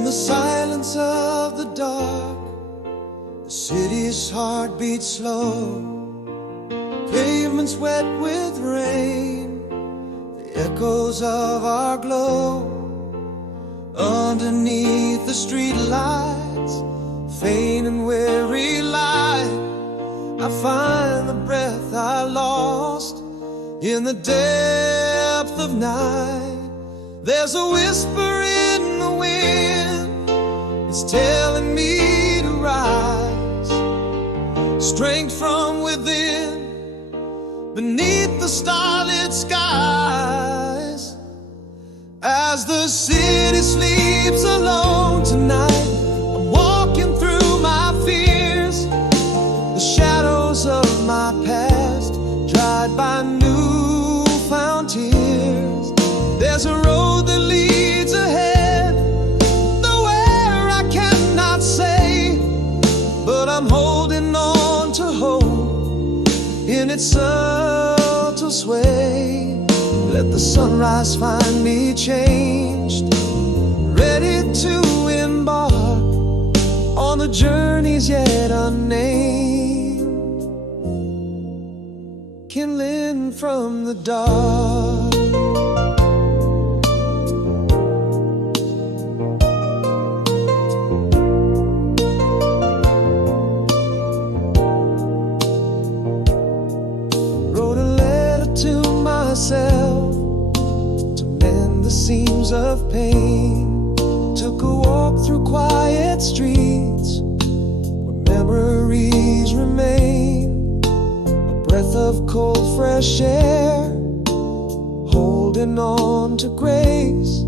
In the silence of the dark, the city's heart beats slow. Pavements wet with rain, the echoes of our glow. Underneath the street lights, faint and weary light, I find the breath I lost in the depth of night. There's a whisper in the wind, it's telling me to rise. Strength from within, beneath the starlit skies. As the city sleeps alone tonight, I'm walking through my fears. The shadows of my past, dried by newfound tears. There's a road that leads ahead, nowhere I cannot say, but I'm holding on to hope in its subtle sway. Let the sunrise find me changed, ready to embark on the journeys yet unnamed, kindling from the dark. Wrote a letter to myself to mend the seams of pain. Took a walk through quiet streets where memories remain. A breath of cold fresh air, holding on to grace.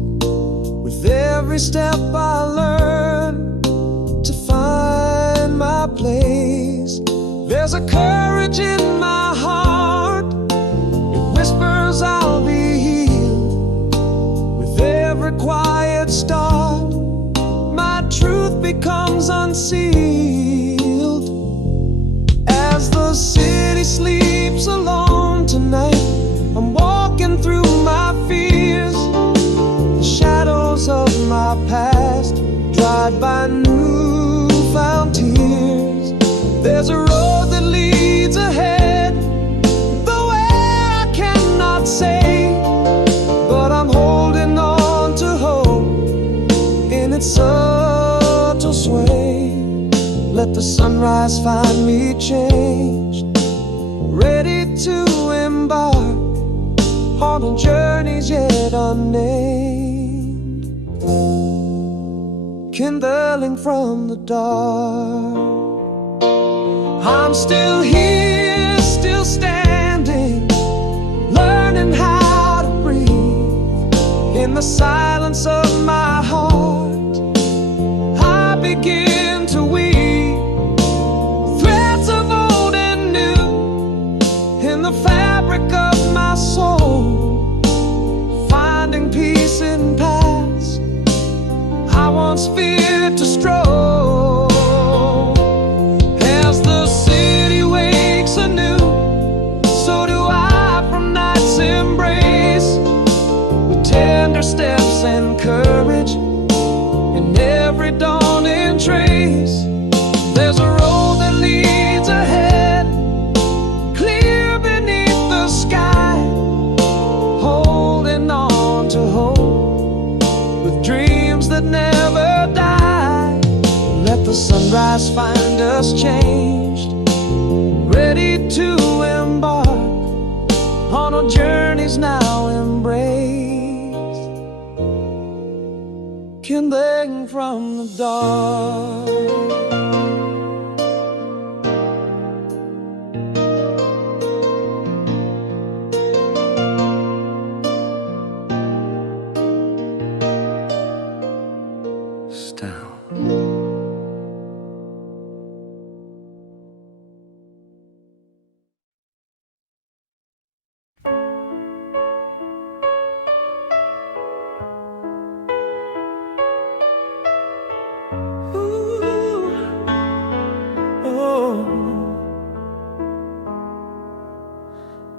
With every step I learn to find my place. There's a courage in my heart, it whispers I'll be healed. With every quiet start, my truth becomes unsealed. As the city sleeps alone tonight, I'm walking through my fears. The shadows of my past, dried by newfound tears. There's a road that leads ahead, the way I cannot say, but I'm holding on to hope in its subtle sway. Let the sunrise find me changed, ready to embark on the journeys yet unnamed, kindling from the dark. I'm still here, still standing, learning how to breathe. In the silence of my heart, I begin to weave threads of old and new in the fabric of my soul, finding peace in paths I once feared to stroll. As the city wakes anew, so do I from night's embrace. With tender steps and courage in every dawning trace. There's a road that leads ahead, clear beneath the sky, holding on to hope with dreams that never die. Let the sunrise find us changed, ready to embark on our journeys now embraced, kindling from the dark.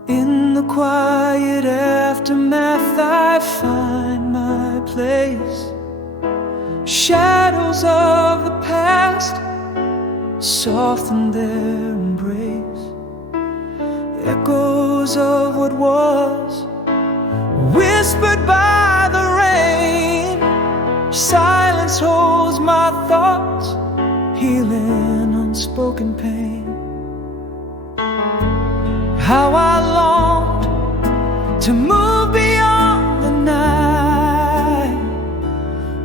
In the quiet aftermath, I find my place, shadows of the past soften their embrace. Echoes of what was, whispered by the rain. Silence holds my thoughts, healing unspoken pain. How I longed to move beyond the night.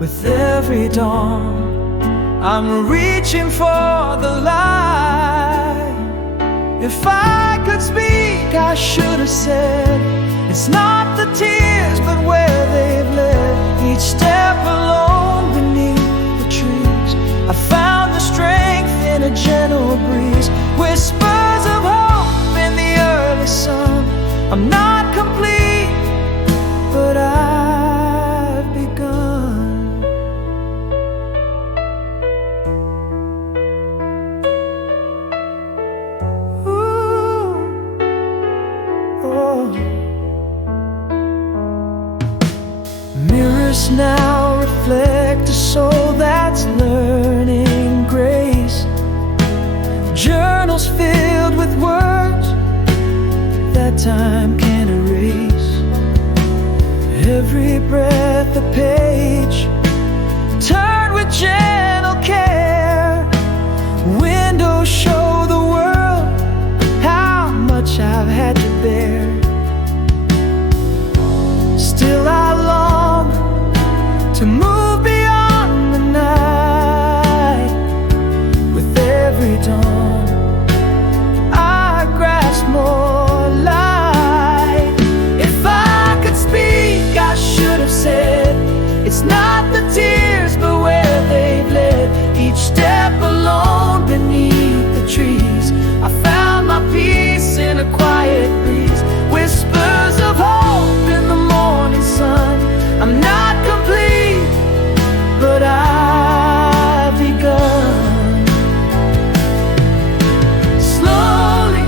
With every dawn, I'm reaching for the light. If I could speak, I should have said, it's not the tears, but where they've led. Each step alone beneath the trees, I found the strength in a gentle breeze. Whispers of hope in the early sun. I'm not complete, but I've begun. Mirrors now reflect a soul that's learning grace. Journals filled with words that time can't erase. Every breath a page, turned with gentle care. Windows show the world how much I've had to bear. Still I long to move beyond the night. With every dawn, I grasp more light. If I could speak, I should have said, it's not the tears, but where they've led. Each step alone beneath the trees, I found my peace in a quiet breeze. Whispers of hope in the morning sun. I'm not complete, but I've begun. Slowly,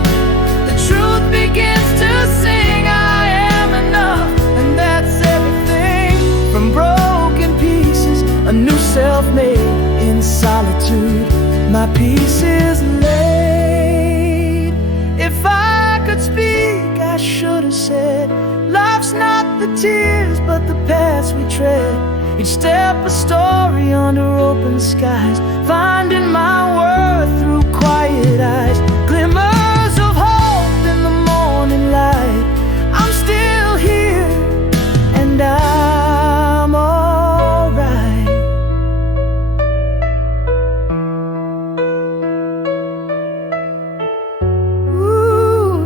the truth begins to sing. I am enough, and that's everything. From broken pieces, a new self made in solitude. My peace is laid. If I could speak, I should have said, life's not the tears, but the paths we tread. Each step a story under open skies, finding my worth through quiet eyes. Glimmers of hope in the morning light. I'm still here, and I'm alright. Ooh,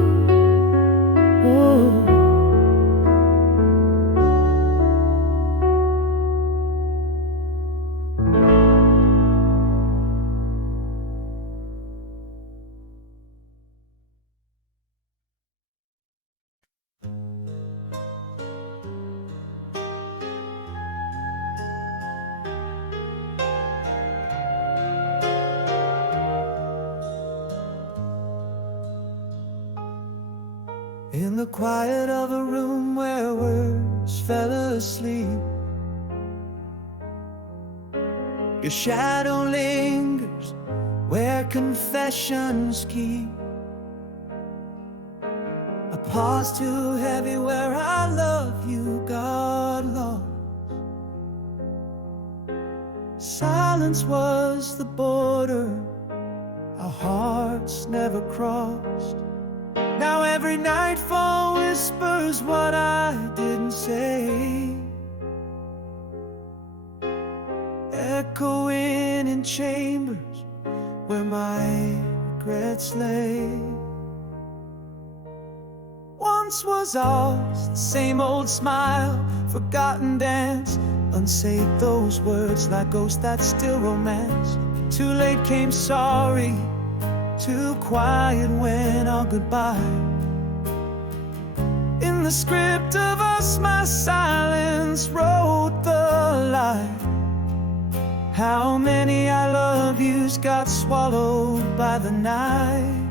ooh. In the quiet of a room where words fell asleep, your shadow lingers where confessions keep. A pause too heavy where I love you got lost. Silence was the border our hearts never crossed. Now every nightfall whispers what I didn't say, echoing in chambers where my regrets lay. Once was ours the same old smile, forgotten dance, unsaved those words like ghosts that still romance. Too late came sorry, too quiet went our goodbye. In the script of us, my silence wrote the lie. How many I love yous got swallowed by the night?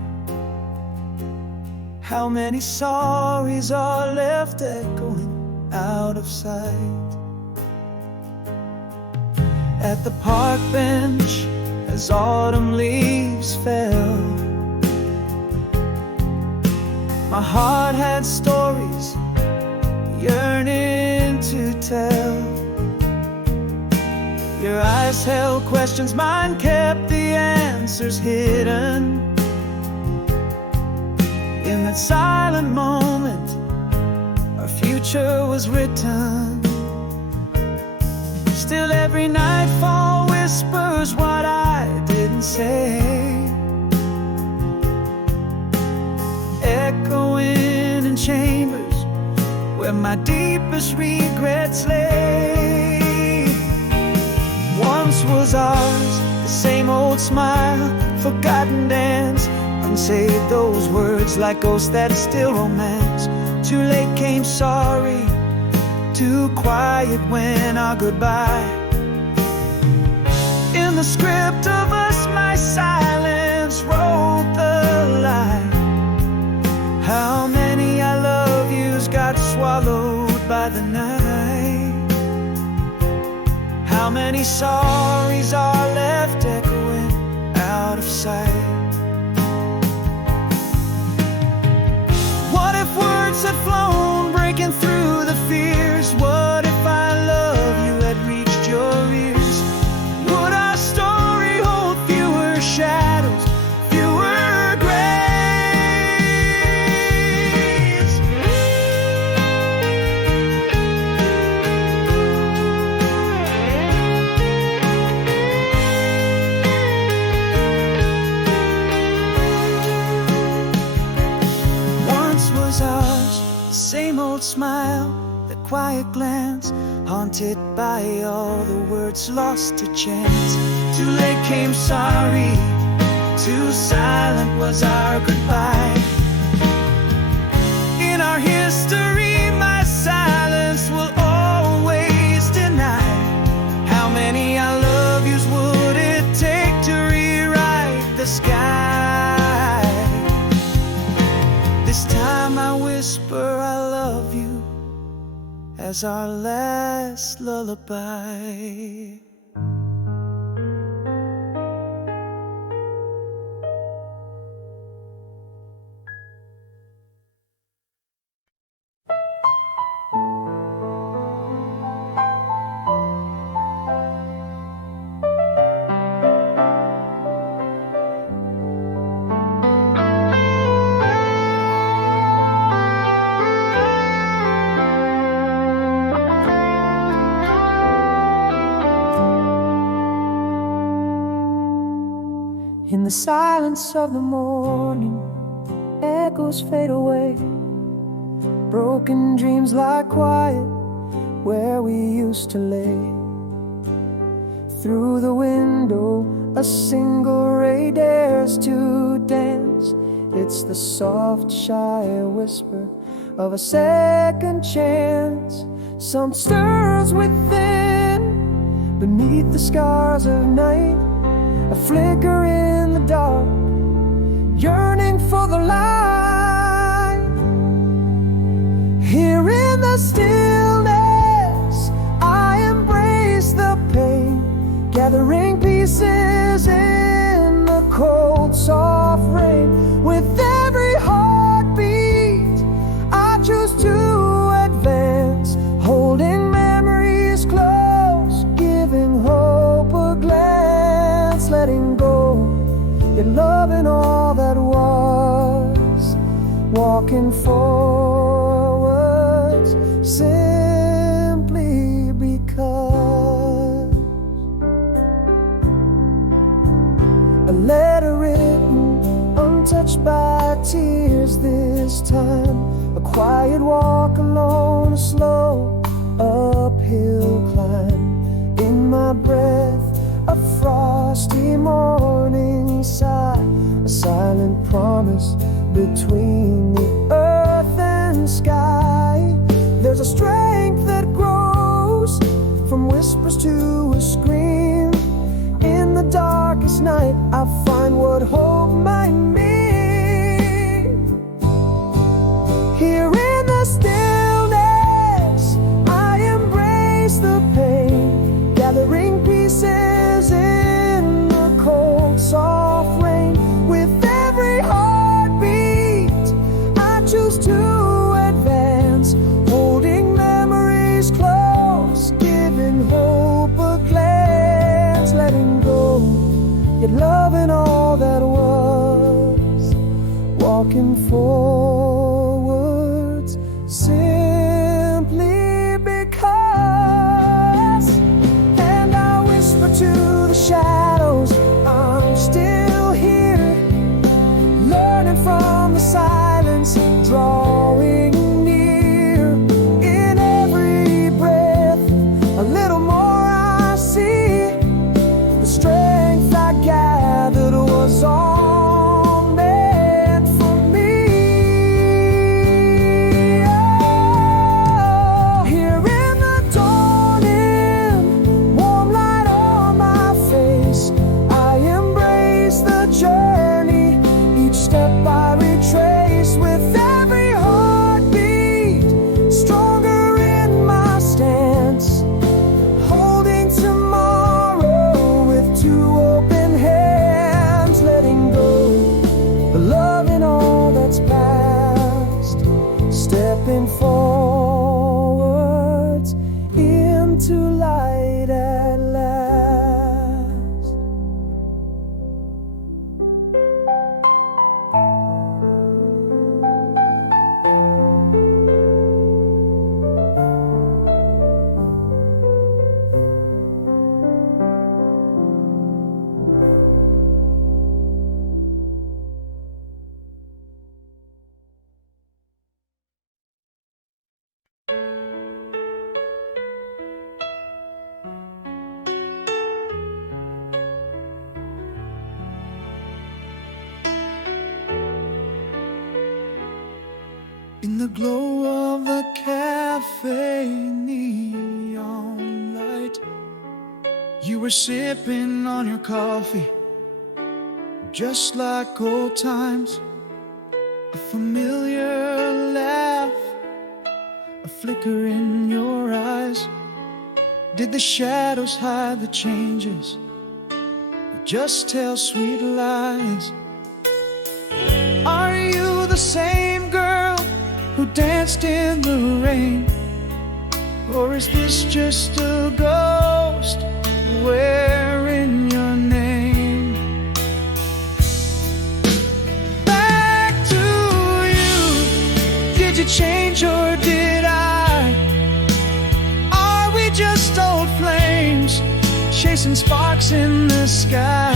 How many sorries are left echoing out of sight? at the park bench as autumn leaves fell. My heart had stories yearning to tell. Your eyes held questions, mine kept the answers hidden. In that silent moment, our future was written. Still every nightfall whispers what I didn't say, echoing in chambers where my deepest regrets lay. Once was ours the same old smile, forgotten dance, unsaved those words like ghosts that still romance. Too late came sorry, too quiet when our goodbye. In the script of us, my silence wrote the lie. How many I love yous got swallowed by the night? How many sorries are left echoing out of sight? What if words had flown, breaking through the fears? What if I love you had reached your ears? Would our story hold fewer shadows, fewer graves? Once was ours the same old smile, that quiet glance, haunted by all the words lost to chance. Too late came sorry, too silent was our goodbye. In our history, my silence will always deny. How many I love yous would it take to rewrite the sky? This time I whisper I love you as our last lullaby. In the silence of the morning, echoes fade away. Broken dreams lie quiet where we used to lay. Through the window, a single ray dares to dance. It's the soft, shy whisper of a second chance. Some stirs within, beneath the scars of night. A flicker in the dark, yearning for the light. Here in the stillness, I embrace the pain, gathering pieces in the cold, soft rain. With every heartbeat, I choose to advance, holding memories close, giving hope a glance, letting go, yet loving all that was, walking forwards simply because. A letter written, untouched by tears this time. A quiet walk alone, a slow uphill climb. In my breath, a frosty morning sigh, a silent promise between the earth and sky. There's a strength that grows from whispers to a scream. In the darkest night, I find what hope might mean. Here in the stillness, I embrace the pain, gathering pieces yet loving all that was, walking forwards simply because. And I whisper to the shadows, I'm still here, learning from the silence, drawing near. In every breath, a little more I see. The strength I gathered was all meant for me. Oh, here in the dawning, warm light on my face, I embrace the journey. Each step I retrace, with every heartbeat stronger in my stance, holding tomorrow with two open hands, letting go the love in all that's past, stepping forwards into light at last. In the glow of the cafe neon light, you were sipping on your coffee, just like old times. A familiar laugh, a flicker in your eyes. Did the shadows hide the changes, or just tell sweet lies? Are you the same girl who danced in the rain, or is this just a ghost wearing your name? Back to you, did you change or did I? Are we just old flames, chasing sparks in the sky?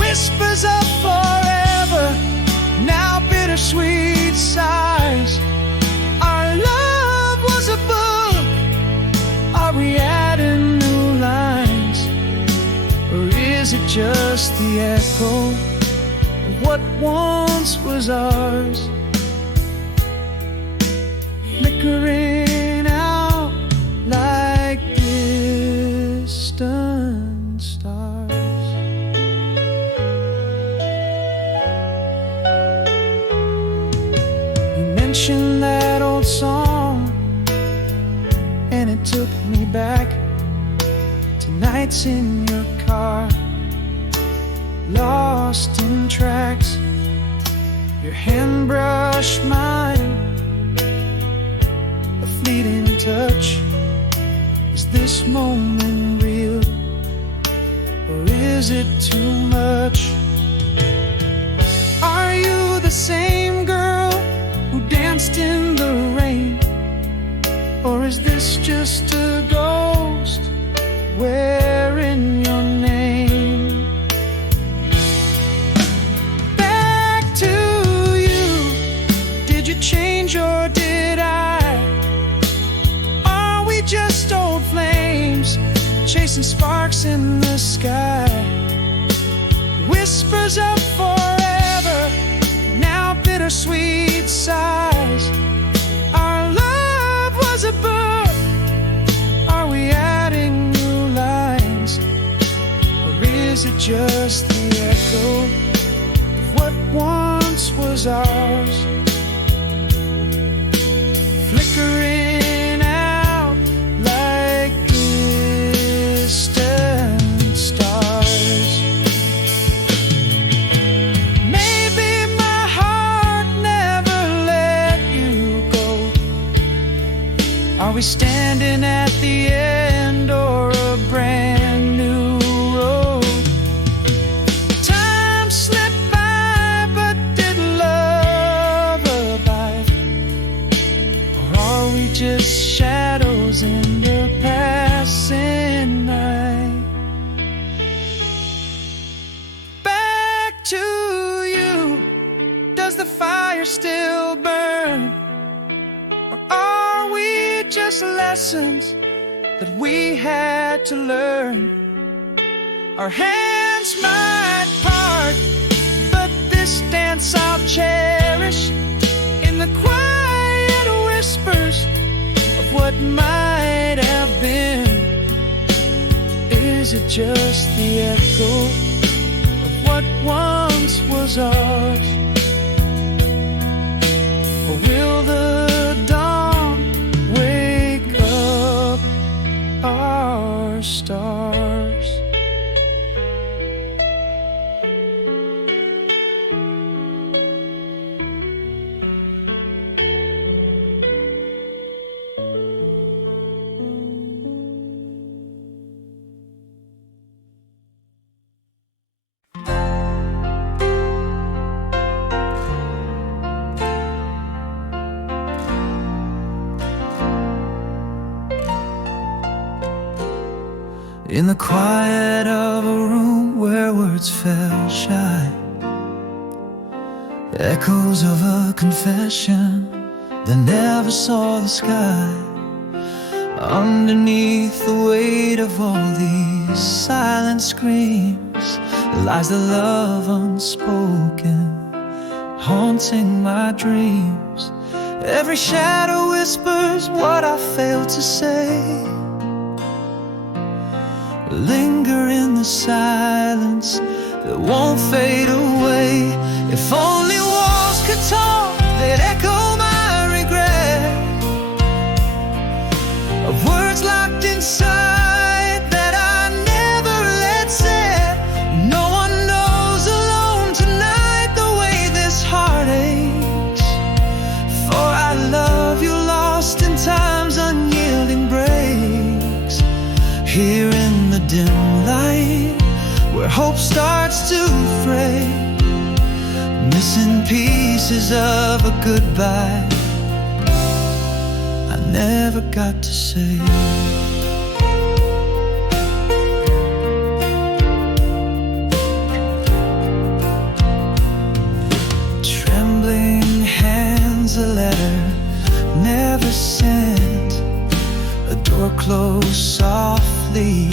Whispers of forever, now bittersweet sighs. Our love was a book, are we adding new lines? Or is it just the echo of what once was ours, flickering out like distant stars? Mentioned that old song, and it took me back to nights in your car, lost in tracks. Your hand brushed mine, a fleeting touch. Is this moment real, or is it too much? Are you the same girl who danced in the rain, or is this just a ghost wearing your name? Back to you, did you change or did I? Are we just old flames, chasing sparks in the sky? Whispers of forever, now bittersweet sighs. Our love was a book, are we adding new lines? Or is it just the echo of what once was ours, flickering out like distant stars? Maybe my heart never let you go. Are we standing at the end or a brand new road? fire still burn? Or are we just lessons that we had to learn? Our hands might part, but this dance I'll cherish in the quiet whispers of what might have been. Is it just the echo of what once was ours? Or will the dawn wake up our stars? In the quiet of a room where words fell shy, echoes of a confession that never saw the sky. Underneath the weight of all these silent screams lies the love unspoken, haunting my dreams. Every shadow whispers what I failed to say. Linger in the silence that won't fade away. If only walls could talk, they'd echo my regret of words locked inside that I never let set. No one knows alone tonight the way this heart aches. For I love you lost in time's unyielding breaks. Here in the dim light where hope starts to fray, missing pieces of a goodbye I never got to say. Trembling hands, a letter never sent, a door closed softly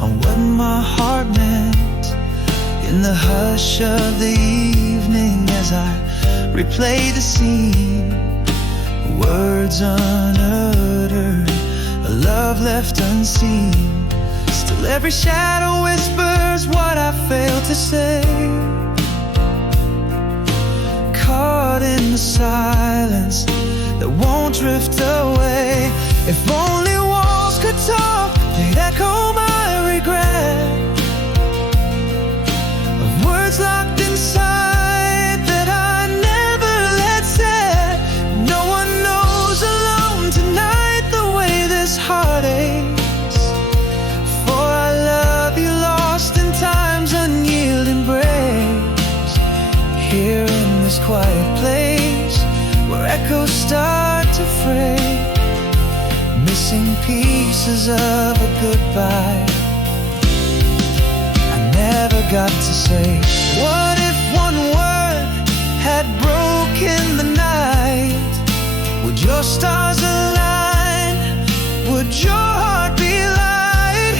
on what my heart meant. In the hush of the evening as I replay the scene, words unuttered, a love left unseen. Still every shadow whispers what I failed to say. Caught in the silence that won't drift away. If only walls could talk, they'd echo my regret of words locked inside that I never let set. No one knows alone tonight the way this heart aches. For I love you lost in time's unyielding breaks. Here in this quiet place where echoes start to fray, missing pieces of a goodbye I never got to say. What if one word had broken the night? Would your stars align? Would your heart be light?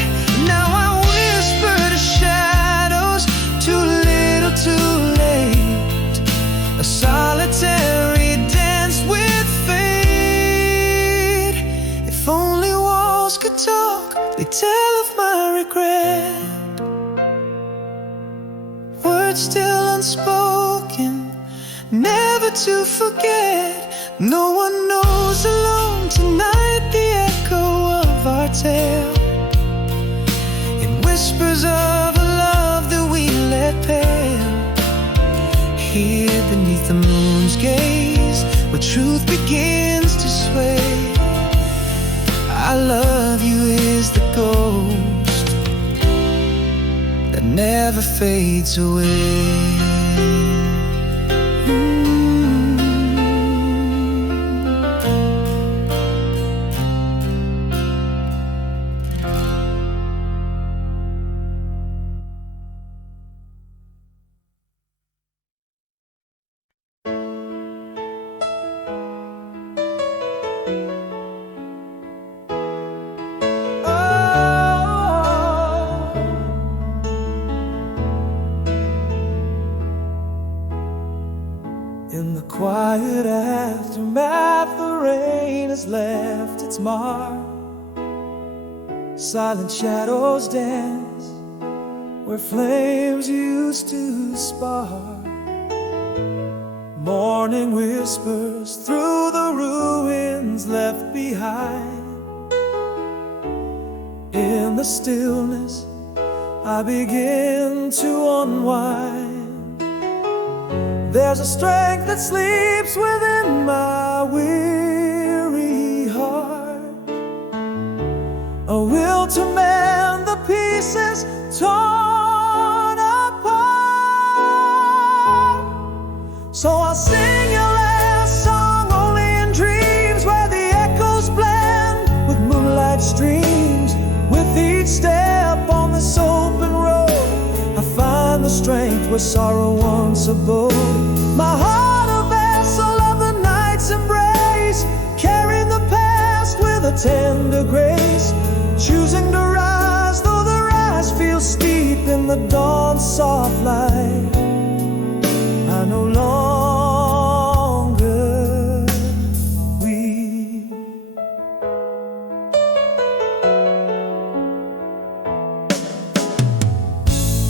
Now I whisper to shadows, too little too late. A solitary dance with fate. If only walls could talk, they tell of my regret. Words still unspoken, never to forget. No one knows alone tonight the echo of our tale. In whispers of a love that we let pale. Here beneath the moon's gaze, where truth begins to sway, I love you is the ghost that never fades away. In the quiet aftermath, the rain has left its mark. Silent shadows dance where flames used to spark. Morning whispers through the ruins left behind. In the stillness, I begin to unwind. There's a strength that sleeps within my weary heart, a will to mend the pieces torn apart. So I'll sing your last song only in dreams, where the echoes blend with moonlight streams. With each step on this open road, I find the strength where sorrow once abode. My heart a vessel of the night's embrace, carrying the past with a tender grace. Choosing to rise though the rise feels steep in the dawn's soft light. I no longer weep.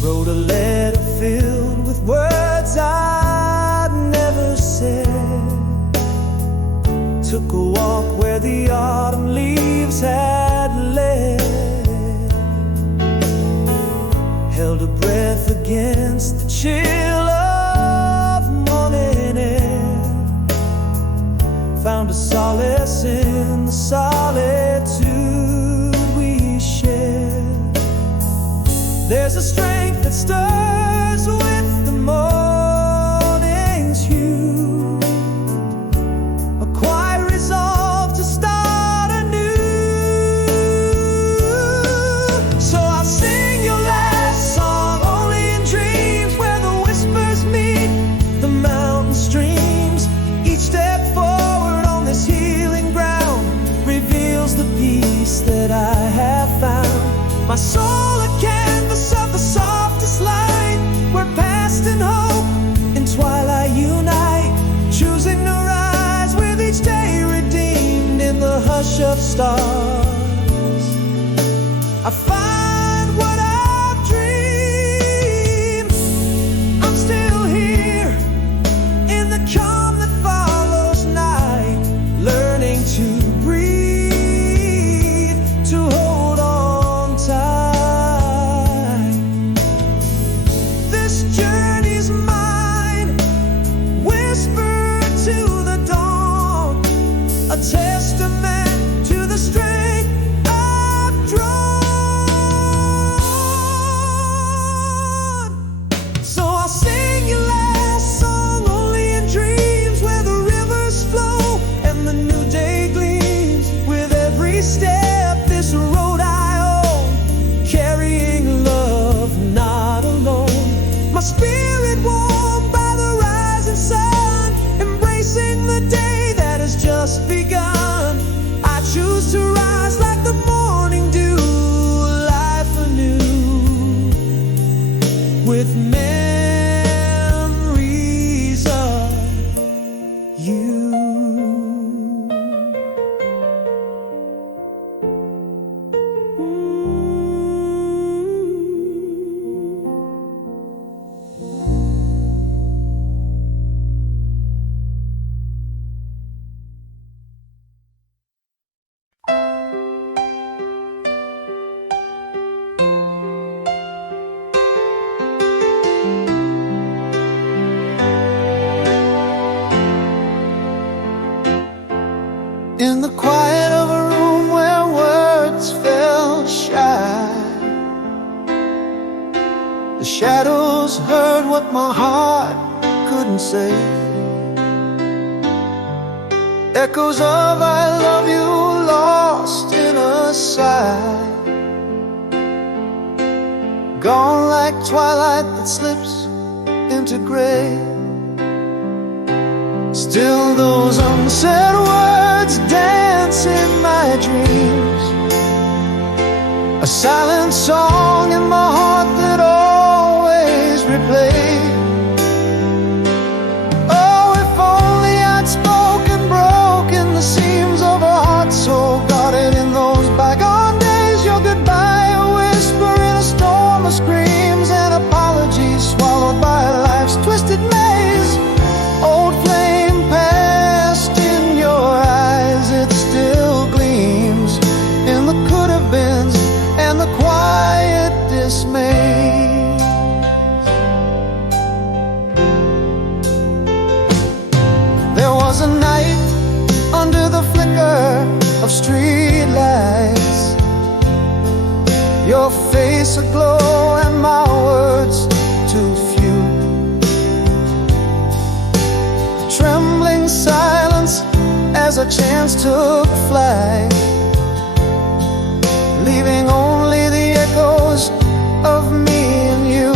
Wrote a letter filled with words I'd never said. Took a walk where the autumn leaves had led. Held a breath against the chill of morning air. Found a solace in the solitude we share. There's a strength that stirs with the morning's hue, a quiet resolve to start anew. So I'll sing your last song only in dreams, where the whispers meet the mountain streams. Each step forward on this healing ground reveals the peace that I have found. My soul a canvas of the softest light, where past and hope in twilight unite. Choosing to rise with each day redeemed in the hush of stars. I find what I've dreamed. I'm still here in the calm that follows night, learning to breathe, to hold on tight. This journey's mine, whispered to the dawn, a testament to the strength I've drawn. So I'll sing your last song only in dreams, where the rivers flow and the new day gleams. With every step this road I own, carrying love, not alone. My spirit warmed by the rising sun, embracing the day that has just begun. I choose to rise like the morning dew, life anew, with memories of you. In the quiet of a room where words fell shy, the shadows heard what my heart couldn't say. Echoes of I love you lost in a sigh, gone like twilight that slips into gray. Still those unsaid words dance in my dreams, a silent song in my heart that always replays. Oh, if chance took flight, leaving only the echoes of me and you.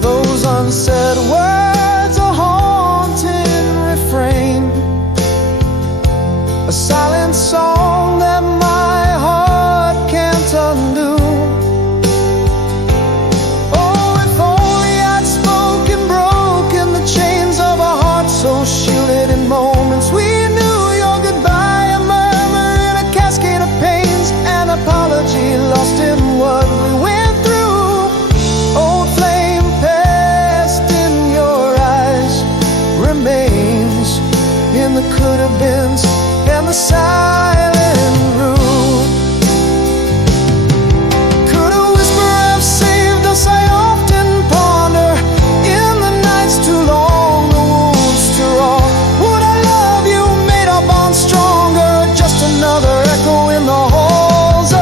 Those unsaid words, a haunting refrain, a silent song that my heart can't undo. Oh, if only I'd spoken, broken the chains of a heart so shielded in moments we knew your goodbye, a murmur in a cascade of pains, an apology lost in what we went through. Old flame past in your eyes remains in the could-have-beens and the silent room. Could a whisper have saved us? I often ponder. In the nights too long, the wounds too raw. Would I love you, made our bond stronger, or just another echo in the halls of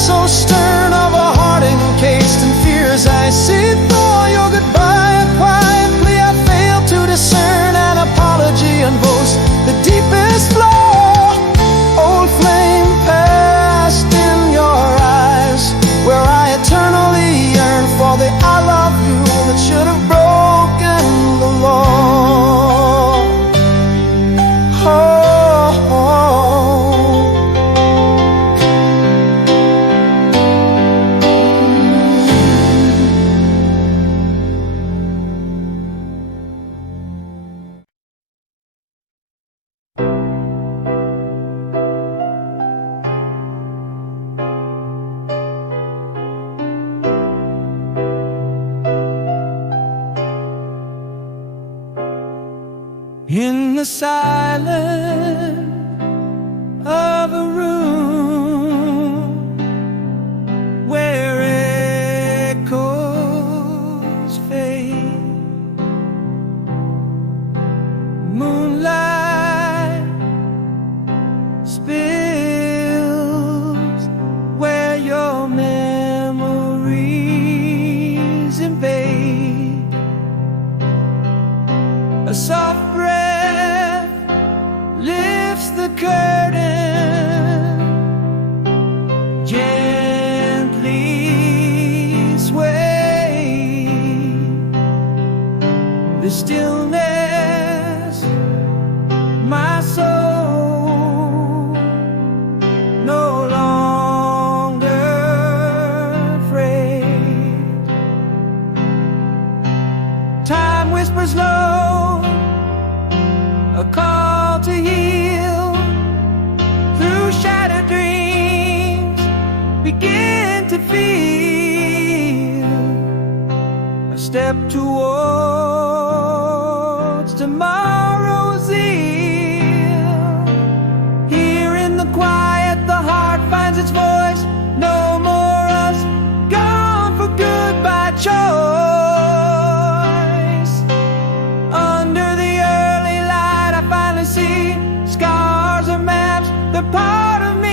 so stern of a heart encased in fears. I sit for your goodbye, a quiet plea I fail to discern, an apology and boast the deepest flaw. Old flame past in your eyes, where I eternally yearn for the I love you that should have broken the law. In the silence of a room where echoes fade, moonlight spills where your memories invade. A soft breath lifts the curtain, gently sway the stillness, my soul no longer afraid. Time whispers low, a call to heal. Through shattered dreams begin to feel a step towards tomorrow's zeal. Here in the quiet the heart finds its voice. No more us, gone for good by choice. Under the early light I finally see scars or maps, they're part of me.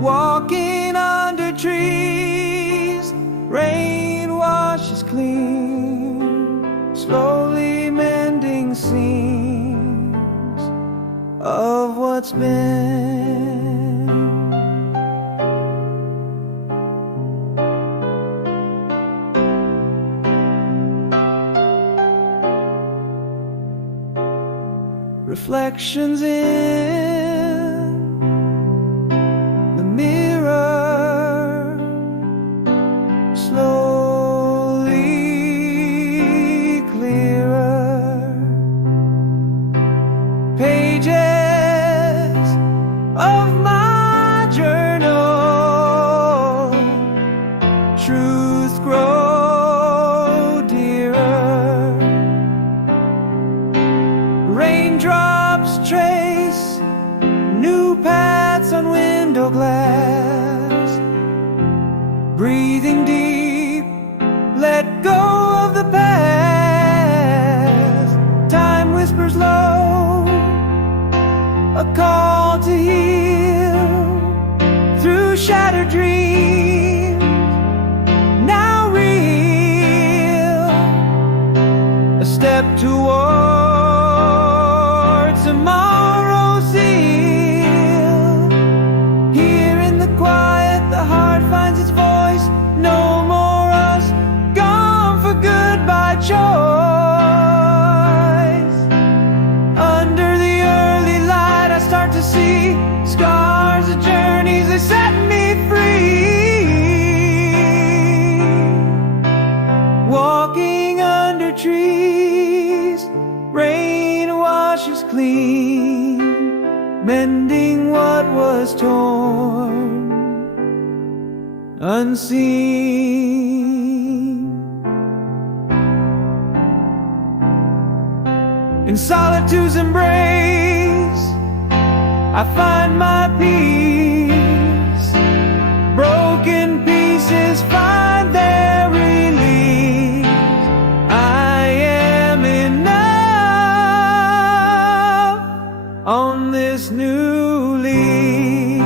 Walking under trees, rain washes clean, slowly mending seams of what's been. Reflections in the mirror, slowly clearer. Pages of my journal, truth grow dearer. shattered dreams, now real. A step towards tomorrow's zeal. Here in the quiet, the heart finds its voice. No more us, gone for good by choice. Under the early light, I start to see scars of journeys, they set me free. Walking under trees, rain washes clean, mending what was torn, unseen. In solitude's embrace, I find my peace. Broken pieces find their release. I am enough on this new leaf.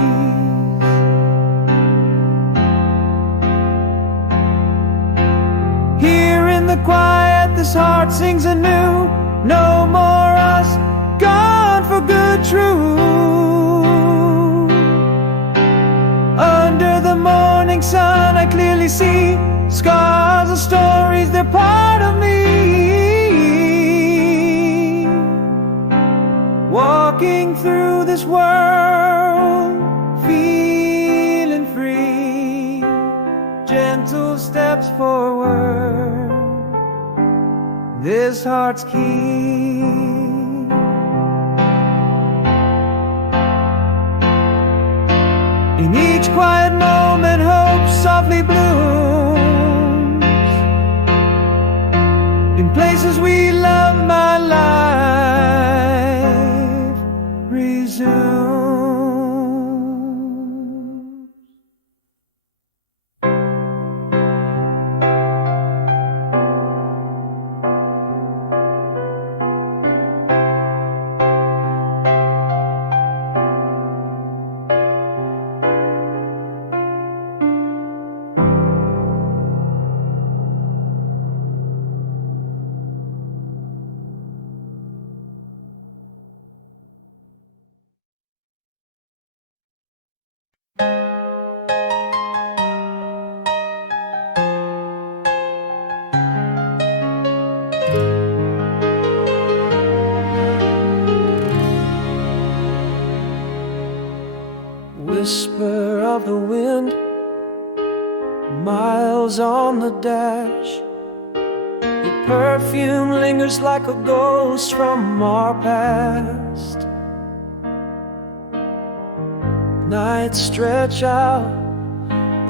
Here in the quiet, this heart sings anew. No more us, gone for good, true. Under the morning sun, I clearly see scars and stories, they're part of me. Walking through this world, feeling free. Gentle steps forward, this heart's key. In each quiet moment, hope softly blooms. In places we love, my life resumes. Whisper of the wind, miles on the dash. Your perfume lingers like a ghost from our past. Nights stretch out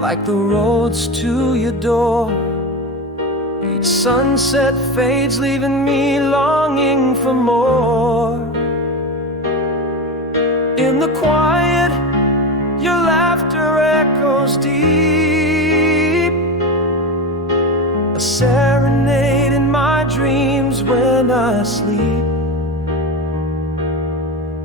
like the roads to your door. Each sunset fades, leaving me longing for more. In the quiet, your laughter echoes deep, a serenade in my dreams when I sleep.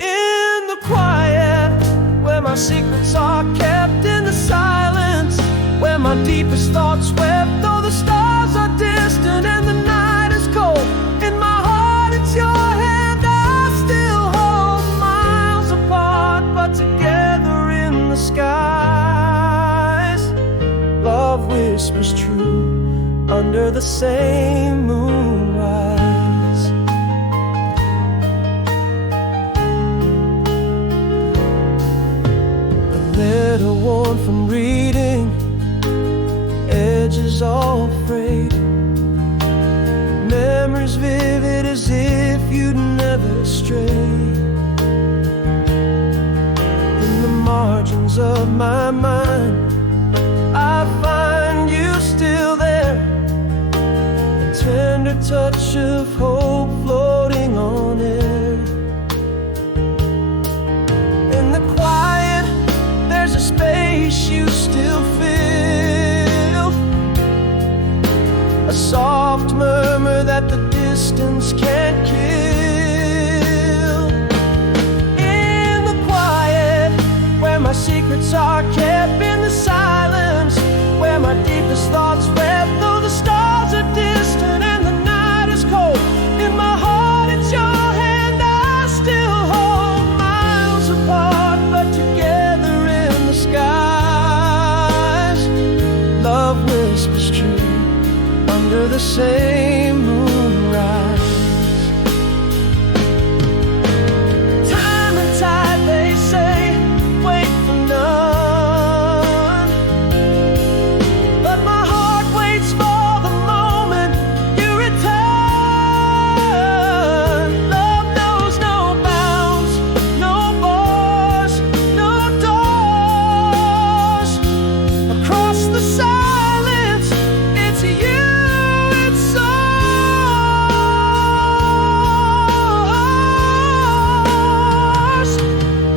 In the quiet, where my secrets are kept in the silence, where my deepest thoughts swept, though the stars are distant and the night is cold. In my heart it's your hand I still hold, miles apart but together in the skies. Love whispers true under the same moonrise. A letter worn from reading, edges all frayed, memories vivid as if you'd never strayed. In the margins of my mind, I find you still there, a tender touch of hope floating on air. In the quiet, there's a space you still fill, a soft murmur that the distance can't kill. In the quiet, where my secrets are kept in This thought's red, though the stars are distant and the night is cold. In my heart it's your hand I still hold. Miles apart but together in the skies. Love whispers true under the same moonrise. Time and tide, they say, wait for none, but my heart waits for the moment you return. Love knows no bounds, no bars, no doors. Across the silence, it's you, it's ours.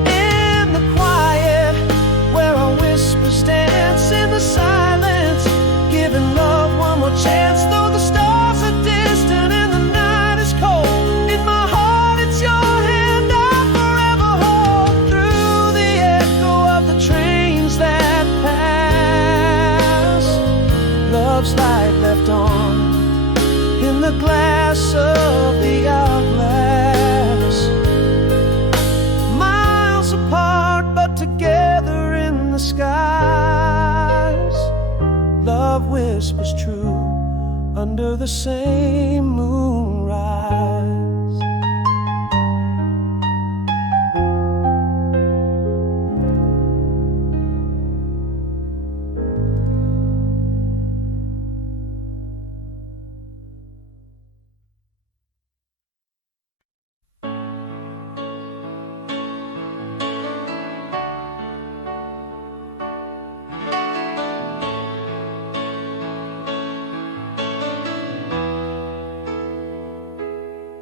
In the quiet, where our whispers dance in the silence, giving love one more chance. Though the stars are distant and the night is cold, in my heart it's your hand I forever hold. Through the echo of the trains that pass, love's light left on in the glass of the hourglass. Miles apart but together in the skies. Love whispers true under the same moonrise.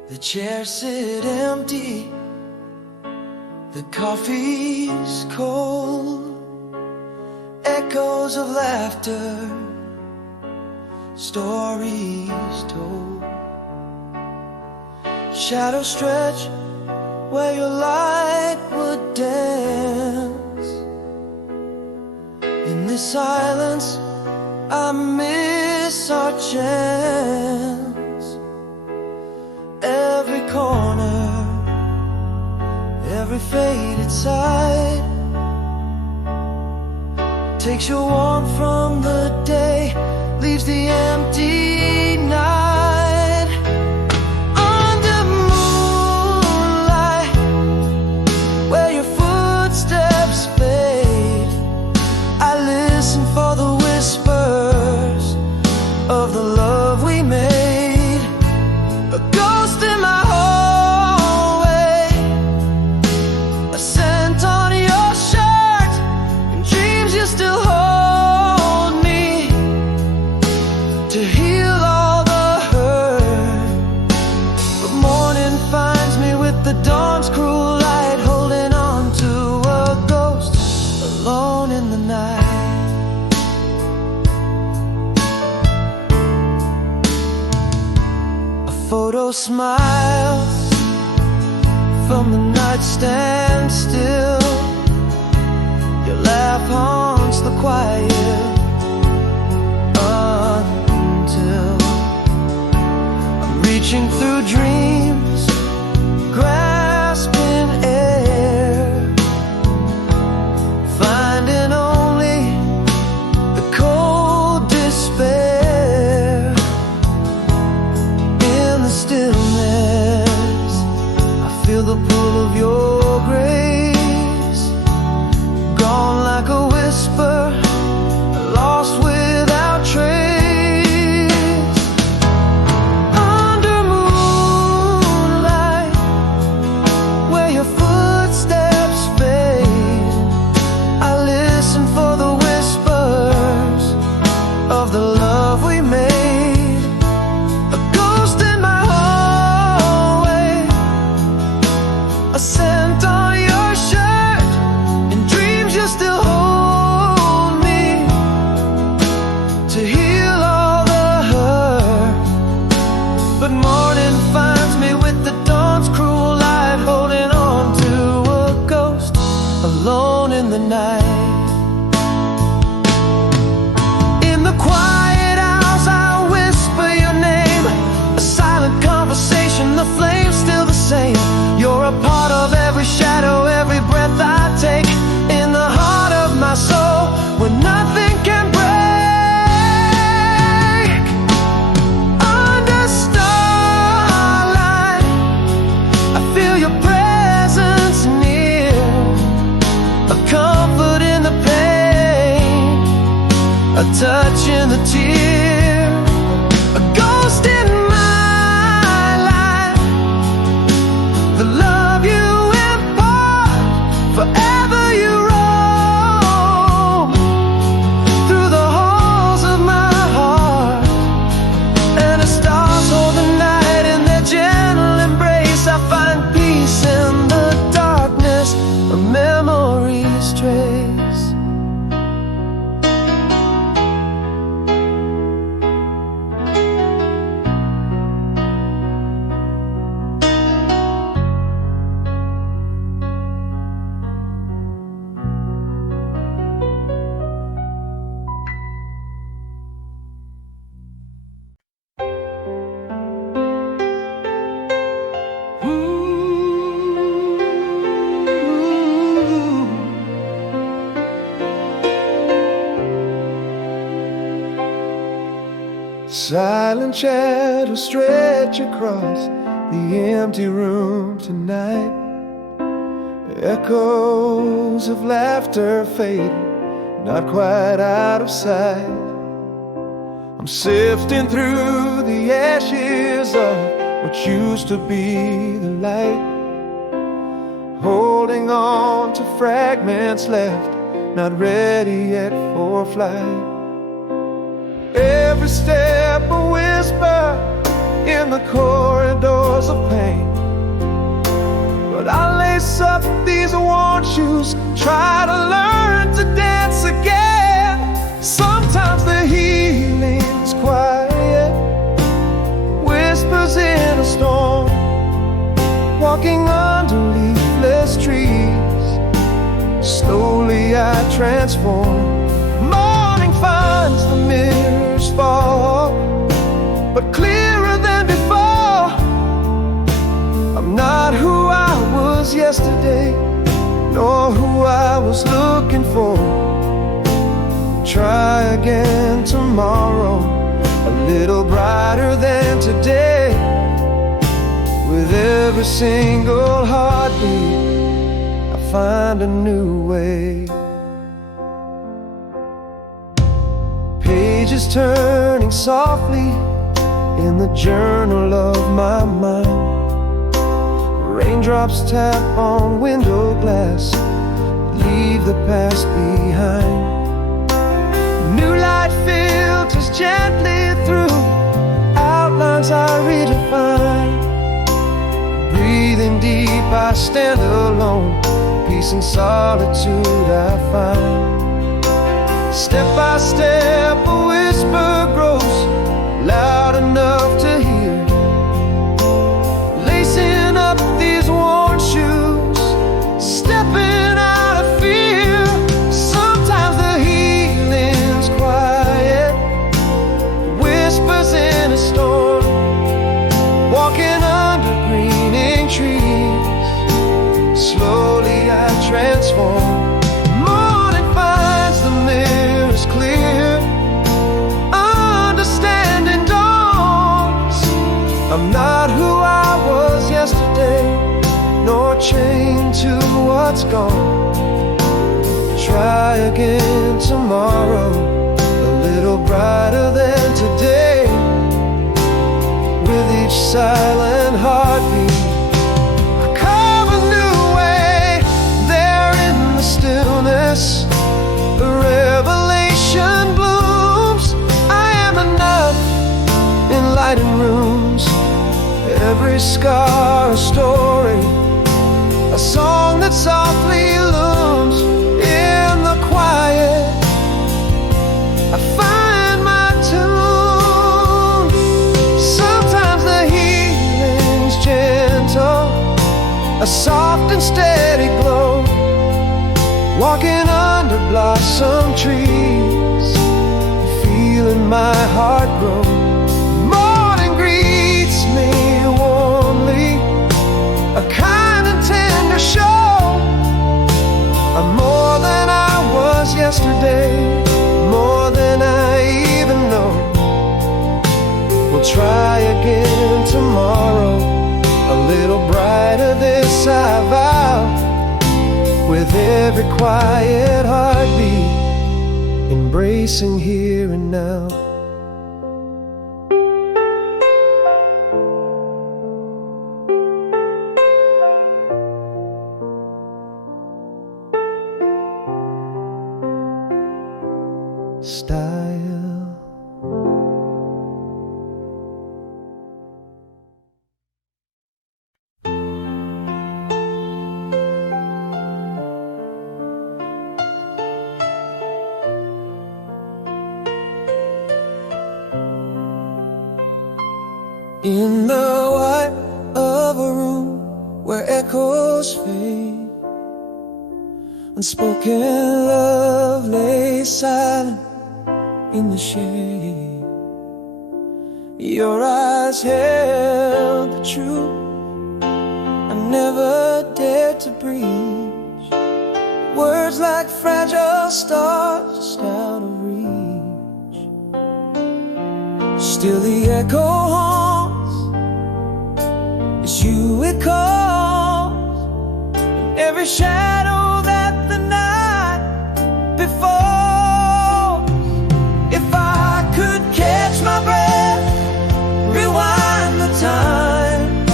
The chairs sit empty, the coffee's cold. Echoes of laughter, stories told. Shadows stretch where your light would dance. In this silence, I miss our chance. Every corner, every faded side takes your warmth from the day, leaves the empty night. Under moonlight, where your footsteps fade, I listen for the whispers of the love we made. A ghost in my hallway, a scent on your shirt, and dreams you still hold me to heal all the hurt. But morning finds me with the dawn's cruel light, holding on to a ghost alone in the night. Photo smiles from the nightstand still. Your laugh haunts the quiet until I'm reaching through dreams, grasping air, finding only the cold despair. Stillness, I feel the pull of your grace, gone like a whisper, lost without trace. Under moonlight, touching the tear. A ghost in my life, the love you impart, forever you roam through the halls of my heart. And the stars hold the night in their gentle embrace. I find peace in the darkness of memories trace. Silent shadows stretch across the empty room tonight. Echoes of laughter fading, not quite out of sight. I'm sifting through the ashes of what used to be the light, holding on to fragments left, not ready yet for flight. Every step a whisper in the corridors of pain, but I lace up these worn shoes, try to learn to dance again. Sometimes the healing's quiet, whispers in a storm, walking under leafless trees. Slowly I transform. Morning finds the mirrors fall, but clearer than before. I'm not who I was yesterday, nor who I was looking for. Try again tomorrow, a little brighter than today. With every single heartbeat, I find a new way. Pages turning softly in the journal of my mind. Raindrops tap on window glass, leave the past behind. New light filters gently through outlines I redefine. Breathing deep, I stand alone, peace and solitude I find. Step by step, a whisper grows loud enough to hear. Lacing up these worn shoes, stepping out of fear. Sometimes the healing's quiet, whispers in a storm, walking under greening trees. Slowly I transform. Clear, understanding dawns. I'm not who I was yesterday, nor chained to what's gone. Try again tomorrow, a little brighter than today. With each silent heartbeat, I carve a new way. There in the stillness, the revelation blooms. I am enough in lighted rooms. Every scar a story, a song that softly looms. In the quiet, I find my tune. Sometimes the healing's gentle, a soft and steady glow, walking under blossom trees, feeling my heart grow. Morning greets me warmly, a kind and tender show. I'm more than I was yesterday, more than I even know. We'll try again tomorrow, a little brighter this I vow. With every quiet heartbeat and embracing here and now. Style. In the white of a room where echoes fade, unspoken love lay silent in the shade. Your eyes held the truth I never dared to breach. Words like fragile stars just out of reach. Still the echo haunts as you it calls, in every shadow that the night before. If I could catch my breath, rewind the time,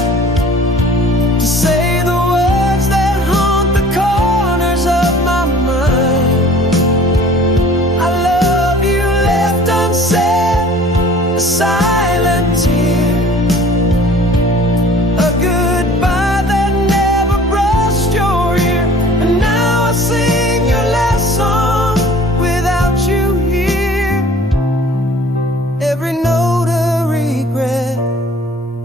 to say the words that haunt the corners of my mind. I love you left unsaid, a silent tear, a goodbye that never brushed your ear. And now I sing your last song without you here. Every note a regret,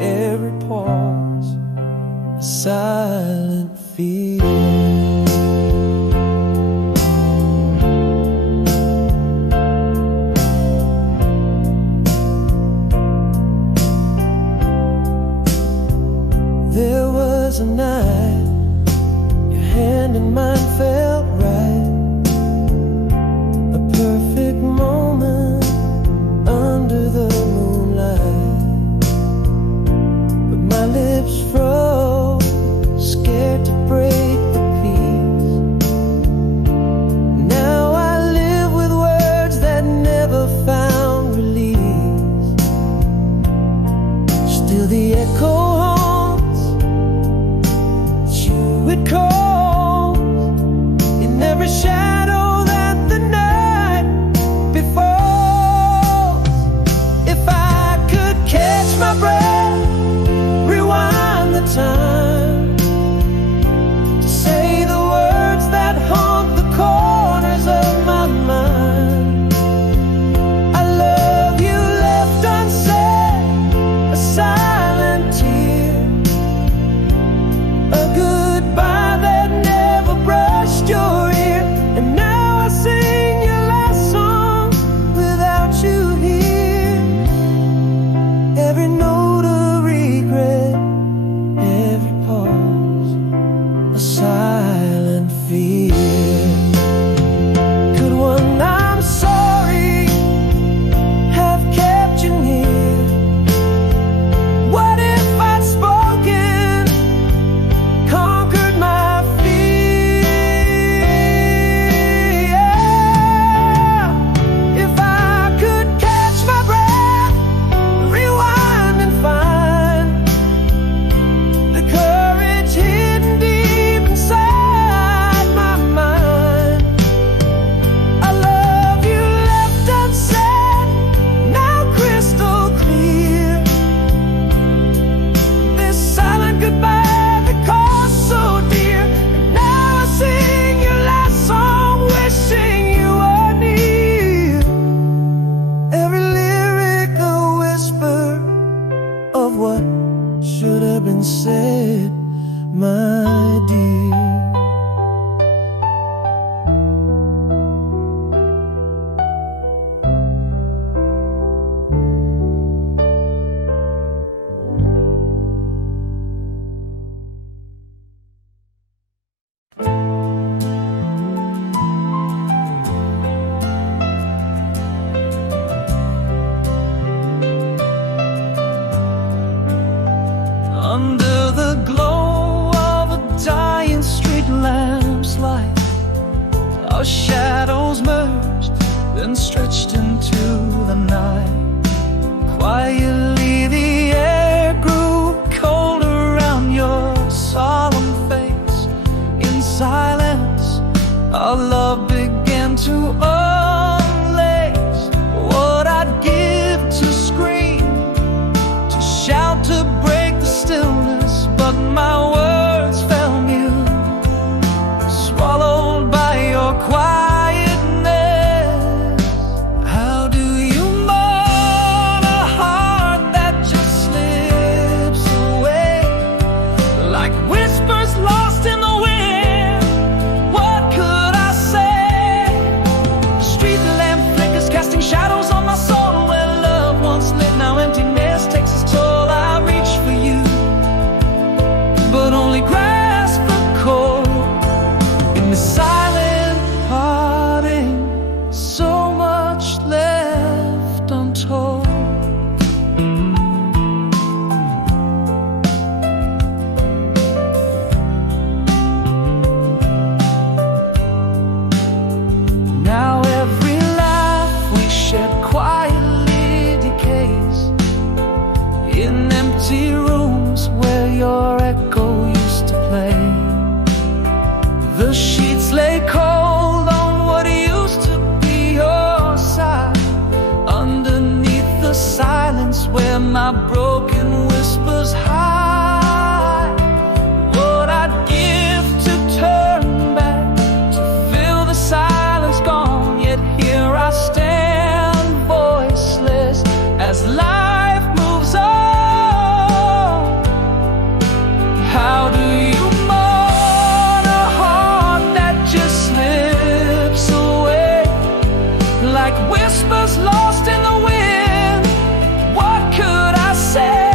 every pause a silent fear. There was a night your hand in mine felt right, a perfect moment under the moonlight. But my lips froze, scared to break the peace. Now I live with words that never found release. Still the echo haunts stretched into the night. Quietly the air grew cold around your solemn face. In silence our love began to unlace. What I'd give to scream, to shout, to break the stillness, but my words fell mute, swallowed by your quietness. How do you mourn a heart that just slips away, like whispers lost in the wind? What could I say? The street lamp flickers, casting shadows on my soul. Where love once lived, now emptiness takes its toll. I reach for you, but only grasp the cold. In the silent parting, so much left untold. Now every laugh we shed quietly decays in empty rooms where your echo used to play. The sheets lay cold on what used to be your side, underneath the silence where my broken whispers hide. What I'd give to turn back, to feel the silence gone, yet here I stand voiceless as life moves on. How do you mourn a heart that just slips away, like whispers lost in the wind? What could I say?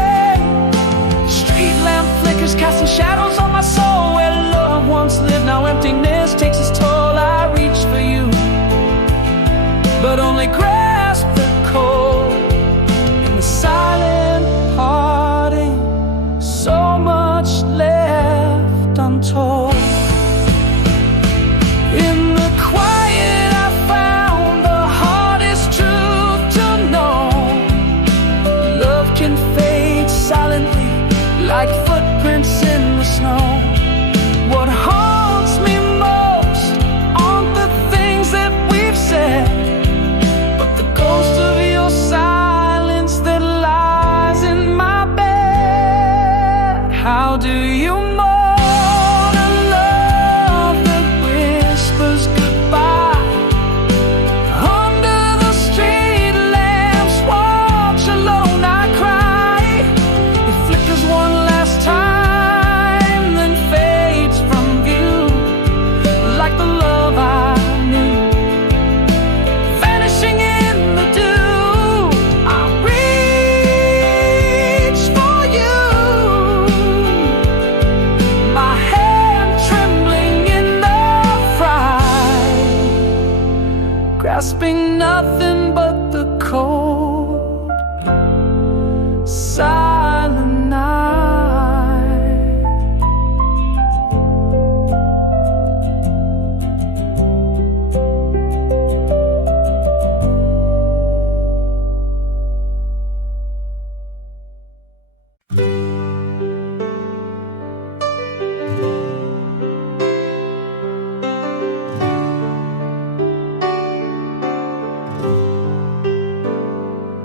Street lamp flickers, casting shadows on my soul. Where love once lived, now emptiness takes its toll. I reach for you, but only grasp the cold. In the silent parting, so much left untold. In the quiet I found the hardest truth to know. Love can fade silently, like footprints in the snow. What haunts me most aren't the things that we've said, but the ghost of your silence that lies in my bed. How do you mourn a love that whispers goodbye? Under the street lamps, watch alone I cry. It flickers one last time, then fades from view, like the love I knew, vanishing in the dew. I reach for you, my hand trembling in the fright, grasping nothing but the cold, silent night.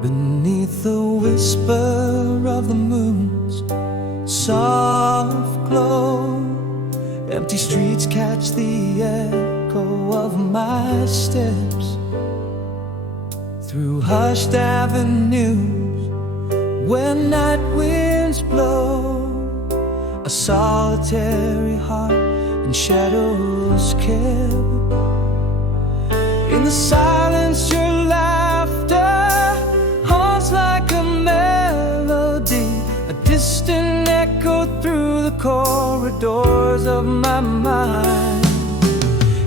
Beneath the whisper of the moon's soft glow, empty streets catch the echo of my steps. Through hushed avenues where night winds blow, a solitary heart in shadows kept. In the silence your laughter haunts like a melody, a distant echo through the corridors of my mind.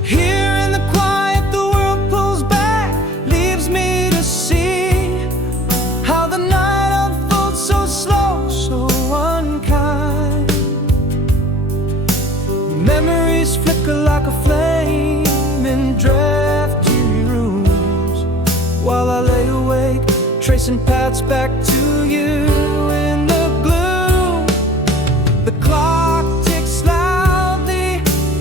Here in the quiet the world pulls back, leaves me to see how the night unfolds so slow, so unkind. Memories flicker like a flame in drafty rooms, while I lay awake, tracing paths back to you in the gloom. The clock ticks loudly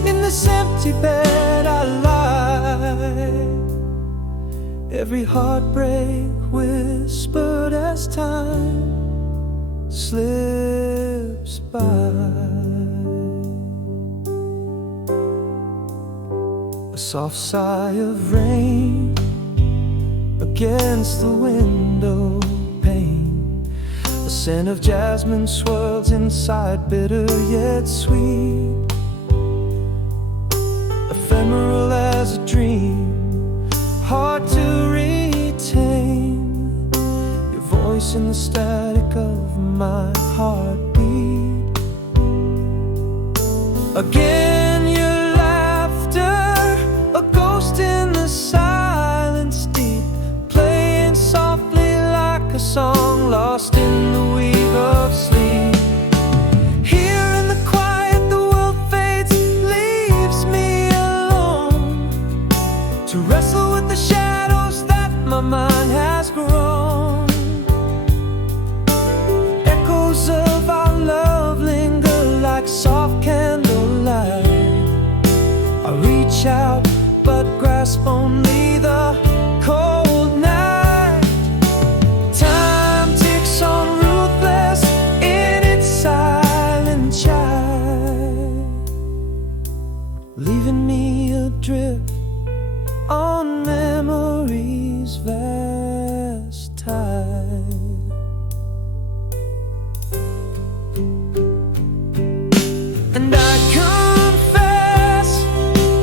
in this empty bed I lie. Every heartbreak whispered as time slips by. A soft sigh of rain against the window pane. The scent of jasmine swirls inside, bitter yet sweet. Ephemeral as a dream, hard to retain. Your voice in the static of my heartbeat. Again your laughter, a ghost in the silence deep, playing softly like a song lost in the weave of sleep. Here in the quiet the world fades, leaves me alone to wrestle with the shadows that my mind has grown. Echoes of our love linger like soft candlelight. I reach out but grasp only the cold night. Time ticks on ruthless in its silent chime, leaving me adrift on memory's vast tide. And I confess,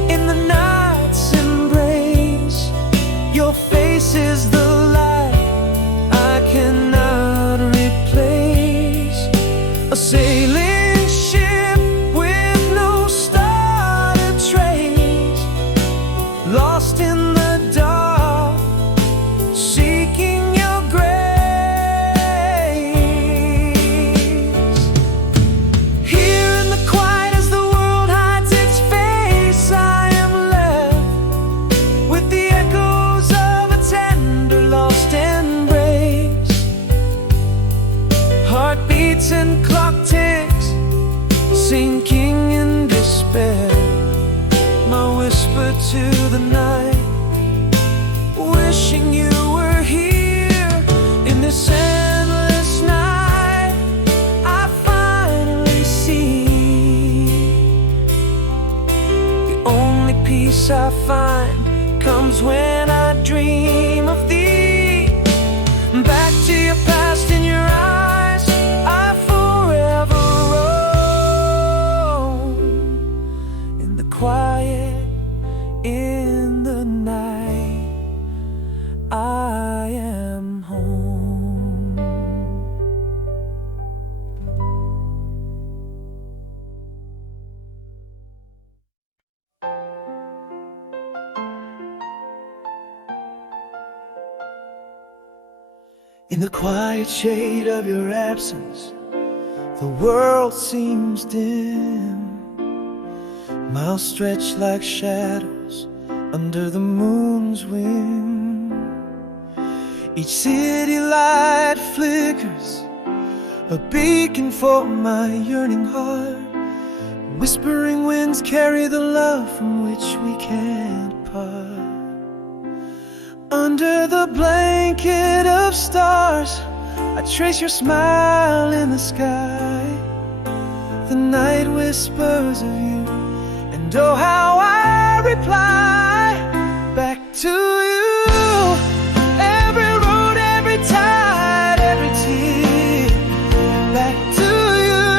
in the night's embrace, your face is the light I cannot replace. A sailing ship with no started trace, lost in the dark, seeking your grace. Here in the quiet as the world hides its face, I am left with the echoes of a tender lost embrace. Heartbeats and clock ticks, sinking in despair. My whisper to the night, wishing you were here in this endless night. I finally see the only peace I find comes when I dream of thee. Back to your past in your eyes, I forever roam. In the quiet, in the night, I am home. In the quiet shade of your absence, the world seems dim. Miles stretch like shadows under the moon's wind. Each city light flickers, a beacon for my yearning heart. Whispering winds carry the love from which we can't part. Under the blanket of stars, I trace your smile in the sky. The night whispers of you, and oh how I reply back to you. Every road, every tide, every tear, back to you.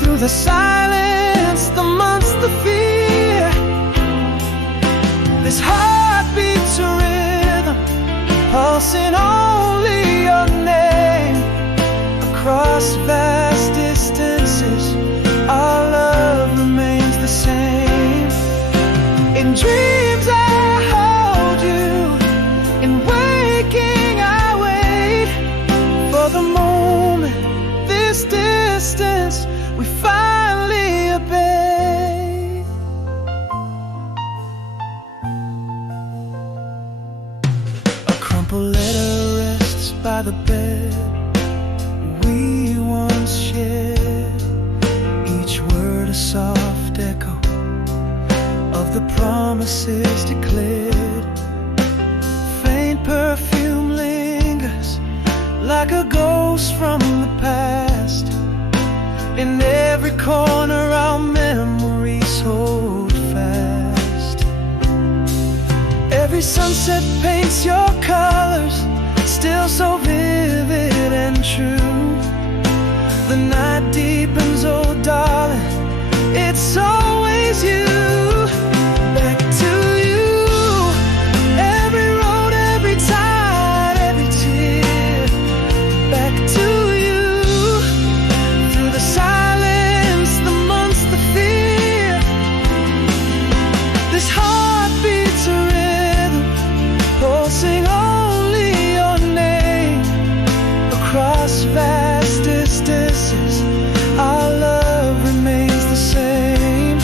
Through the silence, the months, the fear, this heart beats a rhythm, pulsing only your name. Across vast distances, our love remains the same. In dreams I hold you, in waking I wait for the moment, this distance we finally obey. simple letter rests by the bed we once shared, each word a soft echo of the promises declared. Faint perfume lingers like a ghost from the past. In every corner our memories hold fast. Every sunset paints your colors, still so vivid and true. The night deepens, oh darling, it's always you. Back to you. Every road, every tide, every tear. Back to you. Through the silence, the months, the fear. This heart beats a rhythm, pulsing only your name. Across vast distances, our love remains the same.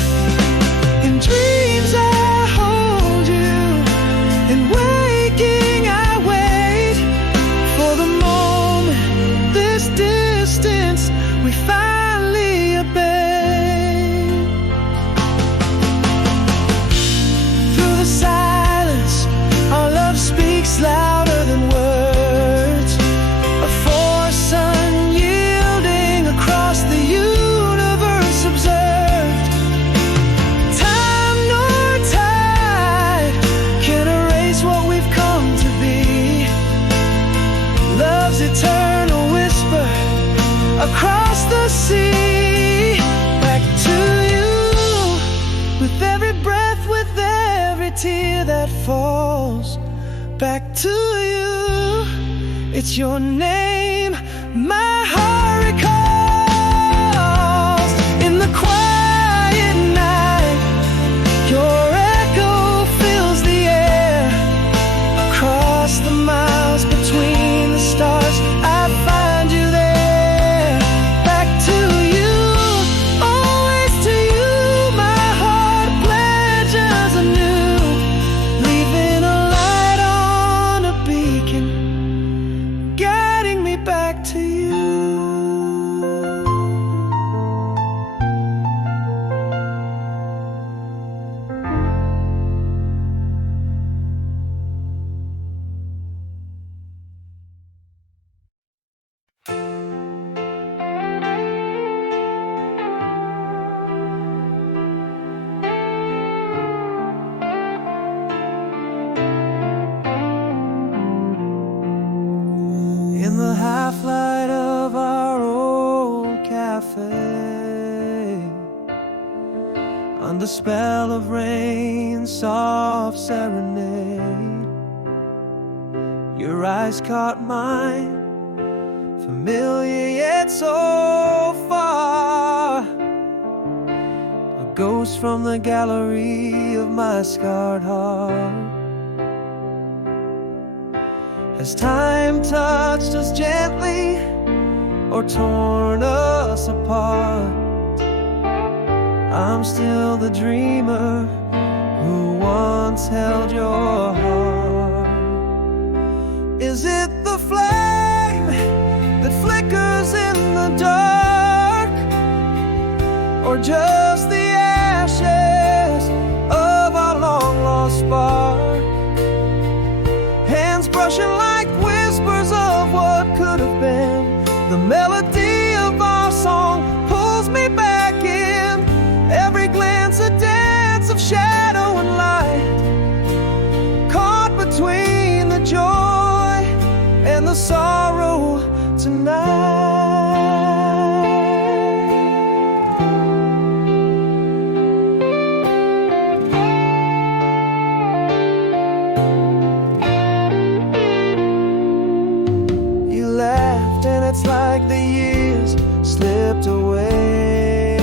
In dreams I hold you, in waking I wait for the moment, this distance we finally obey. Through the silence, our love speaks louder than words. A force unyielding across the universe observed. Time nor tide can erase what we've come to be. Love's eternal whisper across the sea. Back to you. With every breath, with every tear that falls. Back to you. It's your name my heart recalls. In the quiet night, your echo fills the air. Across the miles between the stars, I find you there. Back to you, always to you, my heart pledges anew. Leaving a light on a beacon, guiding me back to you. In the half-light of our old cafe, under spell of rain, soft serenade, your eyes caught mine, familiar yet so far. A ghost from the gallery of my scarred heart. Has time touched us gently or torn us apart? I'm still the dreamer who once held your heart. Is it the flame that flickers in the dark, or just the ashes of our long lost spark? Hands brushing like whispers of what could have been. The melody of our song pulls me back in. Every glance a dance of shadow and light, caught between the joy and the sorrow tonight. It's like the years slipped away,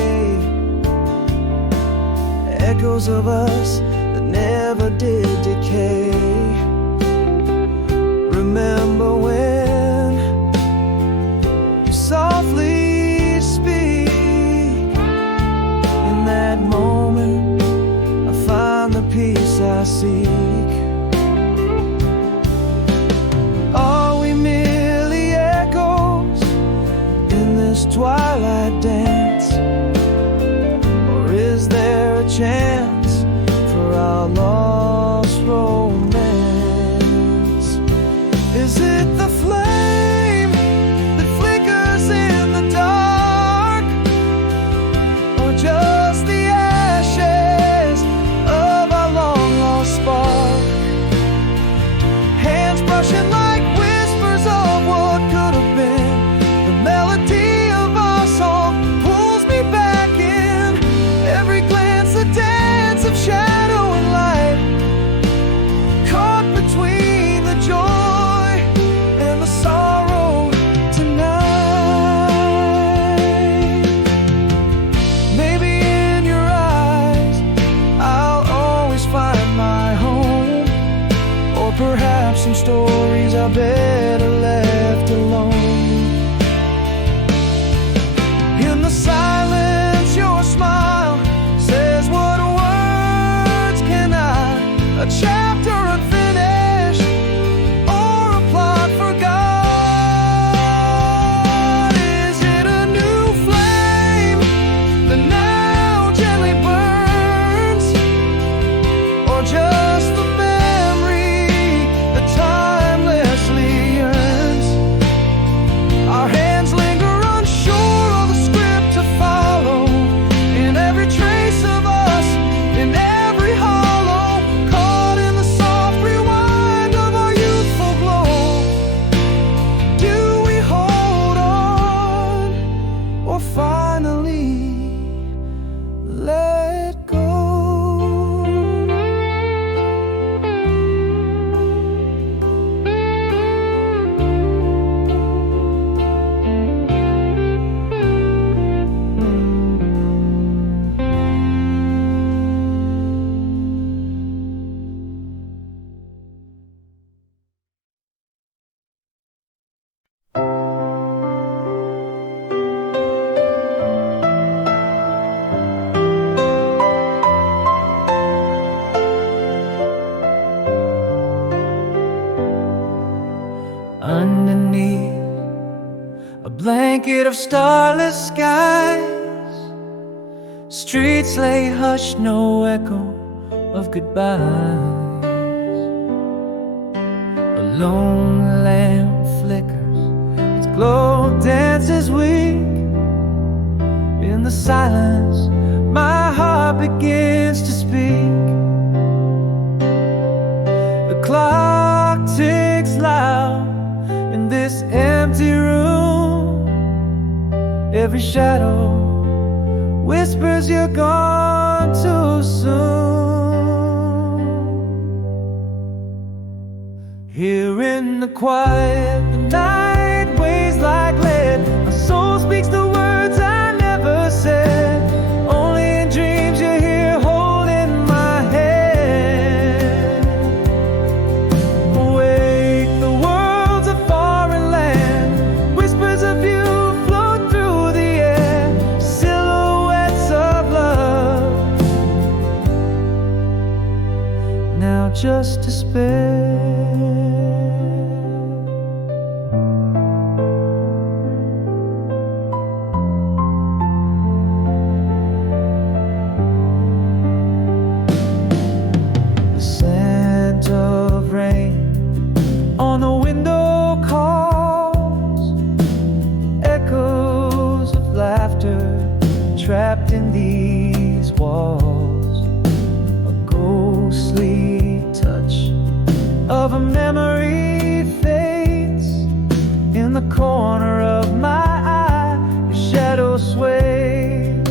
echoes of us that never did decay. Remember when you softly speak? In that moment I find the peace I seek. stories are better left alone. In the silence, your smile says, what words can I? A chapter unfinished, or a plot forgot? Is it a new flame that now gently burns, or just the memory that timelessly yearns? Our hands linger unsure of the script to follow, in every trace of us, in every hollow, caught in the soft rewind of our youthful glow. Do we hold on, or finally let go? Underneath a blanket of starless skies, streets lay hushed, no echo of goodbyes. A lone lamp flickers, its glow dances weak. In the silence, my heart begins to speak. The clock ticks loud in this empty room. Every shadow whispers you're gone too soon. Here in the quiet, the night weighs like lead. My soul speaks the words I never said. Only in dreams you hear holding my hand. Awake, the world's a foreign land. Whispers of you float through the air. Silhouettes of love, now just despair. The scent of rain on the window calls, echoes of laughter trapped in these walls. A ghostly touch of a memory fades. In the corner of my eye, your shadow sways.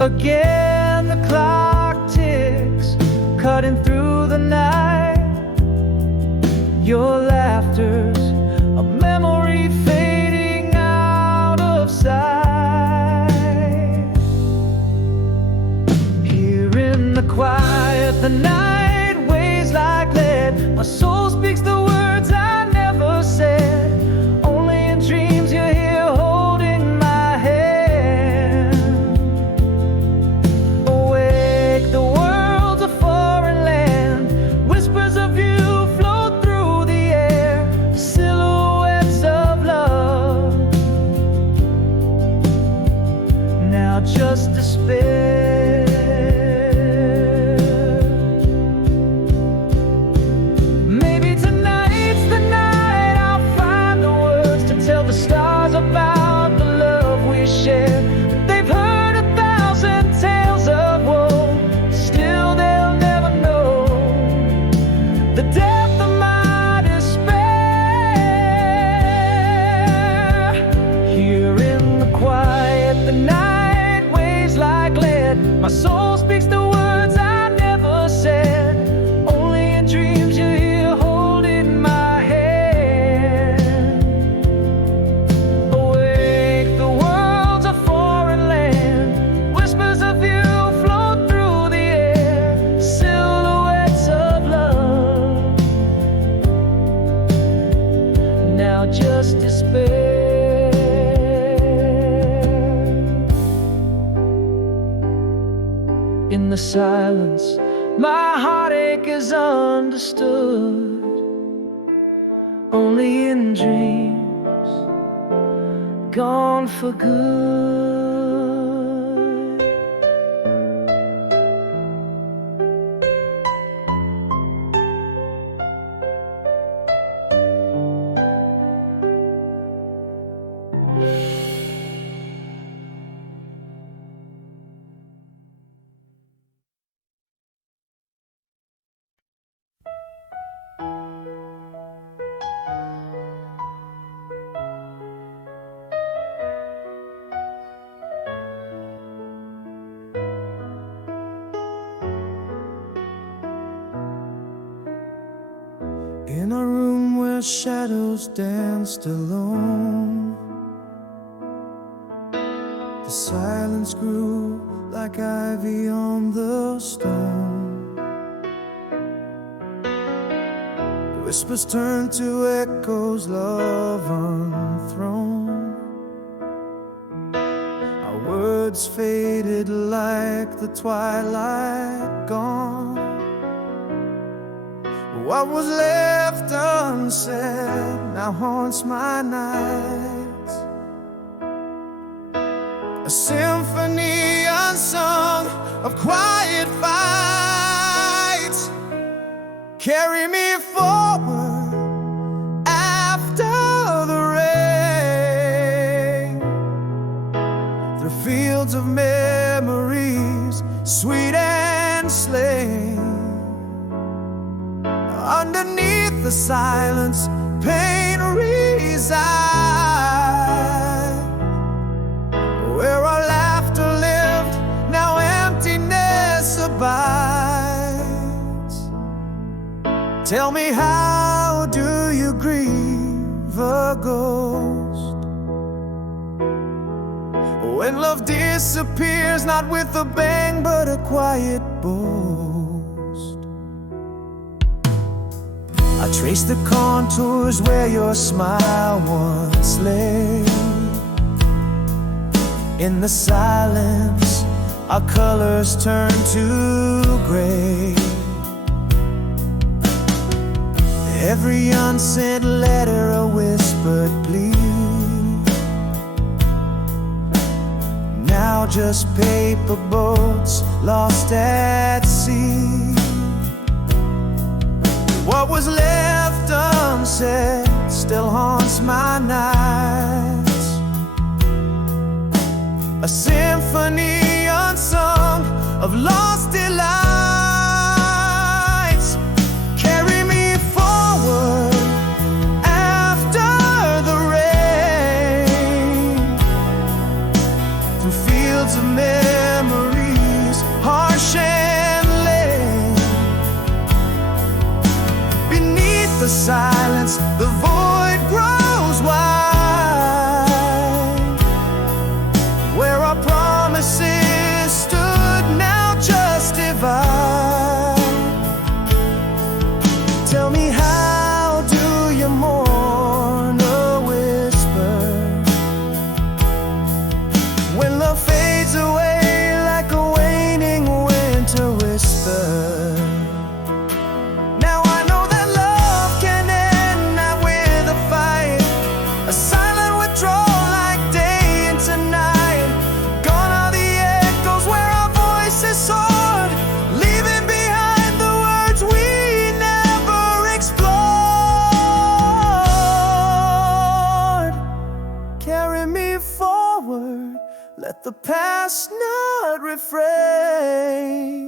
Again the clock ticks, cutting through the night. Your laughter's a memory fading out of sight. Here in the quiet, the night weighs like lead. My soul speaks the words I never said. Only in dreams you hear holding my hand. Awake, the world's a foreign land. Whispers of you float through the air. Silhouettes of love, now just despair. Maybe tonight's the night I'll find the words to tell the stars about the love we share. But they've heard 1,000 tales of woe, still they'll never know the depth of my despair. Here in the quiet, the night weighs like lead. My soul speaks the words I never said. Only in dreams you hear holding my hand. Awake, the world's a foreign land. Whispers of you float through the air. Silhouettes of love, now just despair. In the silence, my heartache is understood. Only in dreams, gone for good. In a room where shadows danced alone, the silence grew like ivy on the stone. The whispers turned to echoes, love unthrown. Our words faded like the twilight gone. What was left unsaid now haunts my nights. A symphony unsung of quiet fights. Carry me forward after the rain, through fields of memories, sweet and slain. Underneath the silence, pain resides, where our laughter lived, now emptiness abides. Tell me, how do you grieve a ghost when love disappears, not with a bang but a quiet boast? I trace the contours where your smile once lay. In the silence, our colors turn to gray. Every unsent letter a whispered plea, now just paper boats lost at sea. What was left unsaid still haunts my nights. A symphony unsung of lost delights. Carry me forward after the rain, through fields of memories, harsh and lame. Beneath the silence, the void grows wide, where our promises stood, now just divide. Tell me, how do you mourn a whisper when love fades away like a waning winter whisper? Now I know that love can end not with a fight, a silent withdrawal like day into night. Gone are the echoes where our voices soared, leaving behind the words we never explored. Carry me forward, let the past not refrain.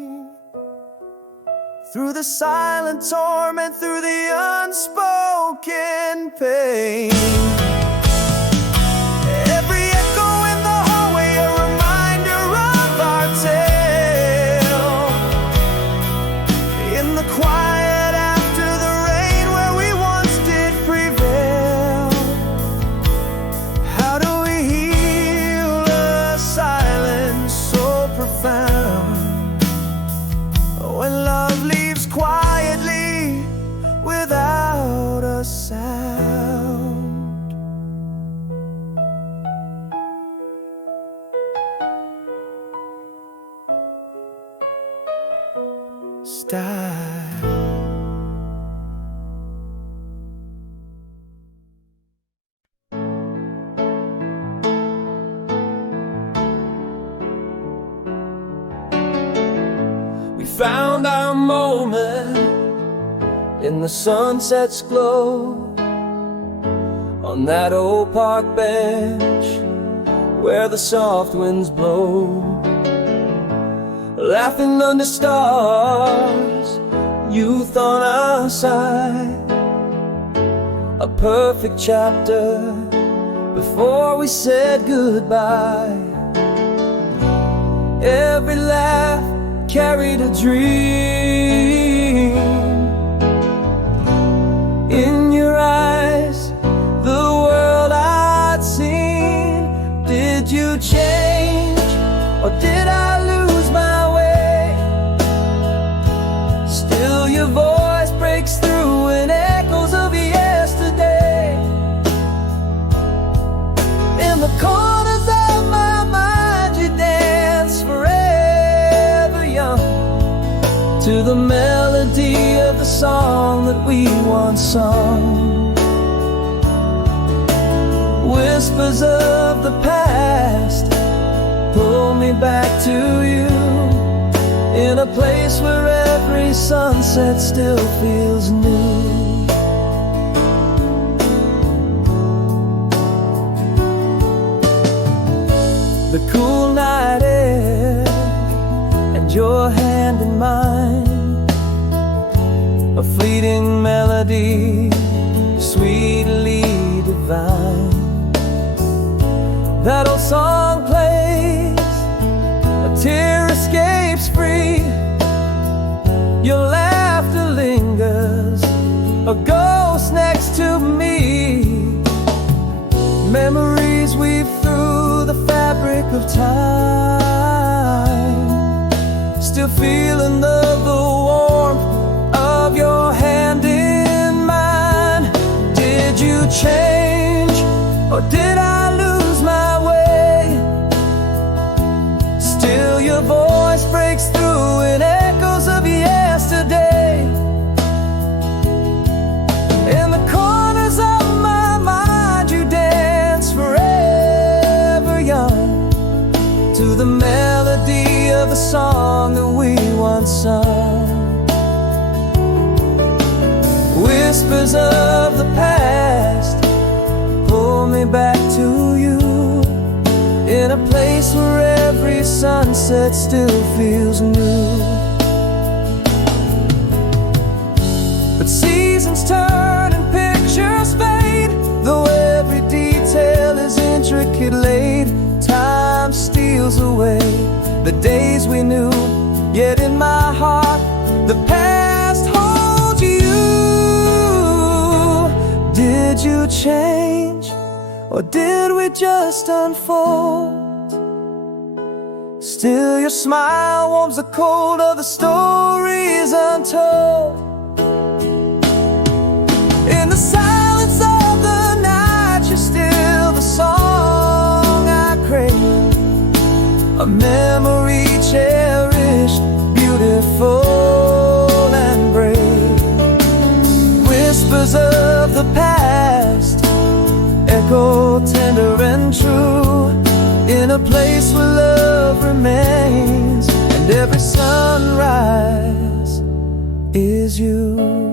Through the silent torment, through the unspoken pain. Every echo in the hallway, a reminder of our tale. In the quiet after the rain, where we once did prevail. How do we heal a silence so profound, when love leaves quietly without a sound? in the sunset's glow, on that old park bench where the soft winds blow, laughing under stars, youth on our side, a perfect chapter before we said goodbye. Every laugh carried a dream. In your eyes, the world I'd seen. Did you change, or did I lose my way? Still your voice breaks through in echoes of yesterday. In the corners of my mind you dance forever young, to the melody of the song that we once sung. Whispers of the past pull me back to you, in a place where every sunset still feels new. The cool night air and your hand in mine, a fleeting melody, sweetly divine. That old song plays, a tear escapes free, your laughter lingers, a ghost next to me. Memories weave through the fabric of time, still feeling the warmth of your hand in mine. Did you change, or did I lose my way? Still your voice breaks through in echoes of yesterday. In the corners of my mind you dance forever young, to the melody of the song that we once sung. Whispers of the past pull me back to you, in a place where every sunset still feels new. But seasons turn and pictures fade, though every detail is intricate laid. Time steals away the days we knew, yet in my heart the past holds you. Did you change, or did we just unfold? Still your smile warms the cold of the stories untold. In the silence of the night you're still the song I crave, a memory cherished, beautiful and brave. Whispers of the past echo tender and true, in a place where love remains, and every sunrise is you.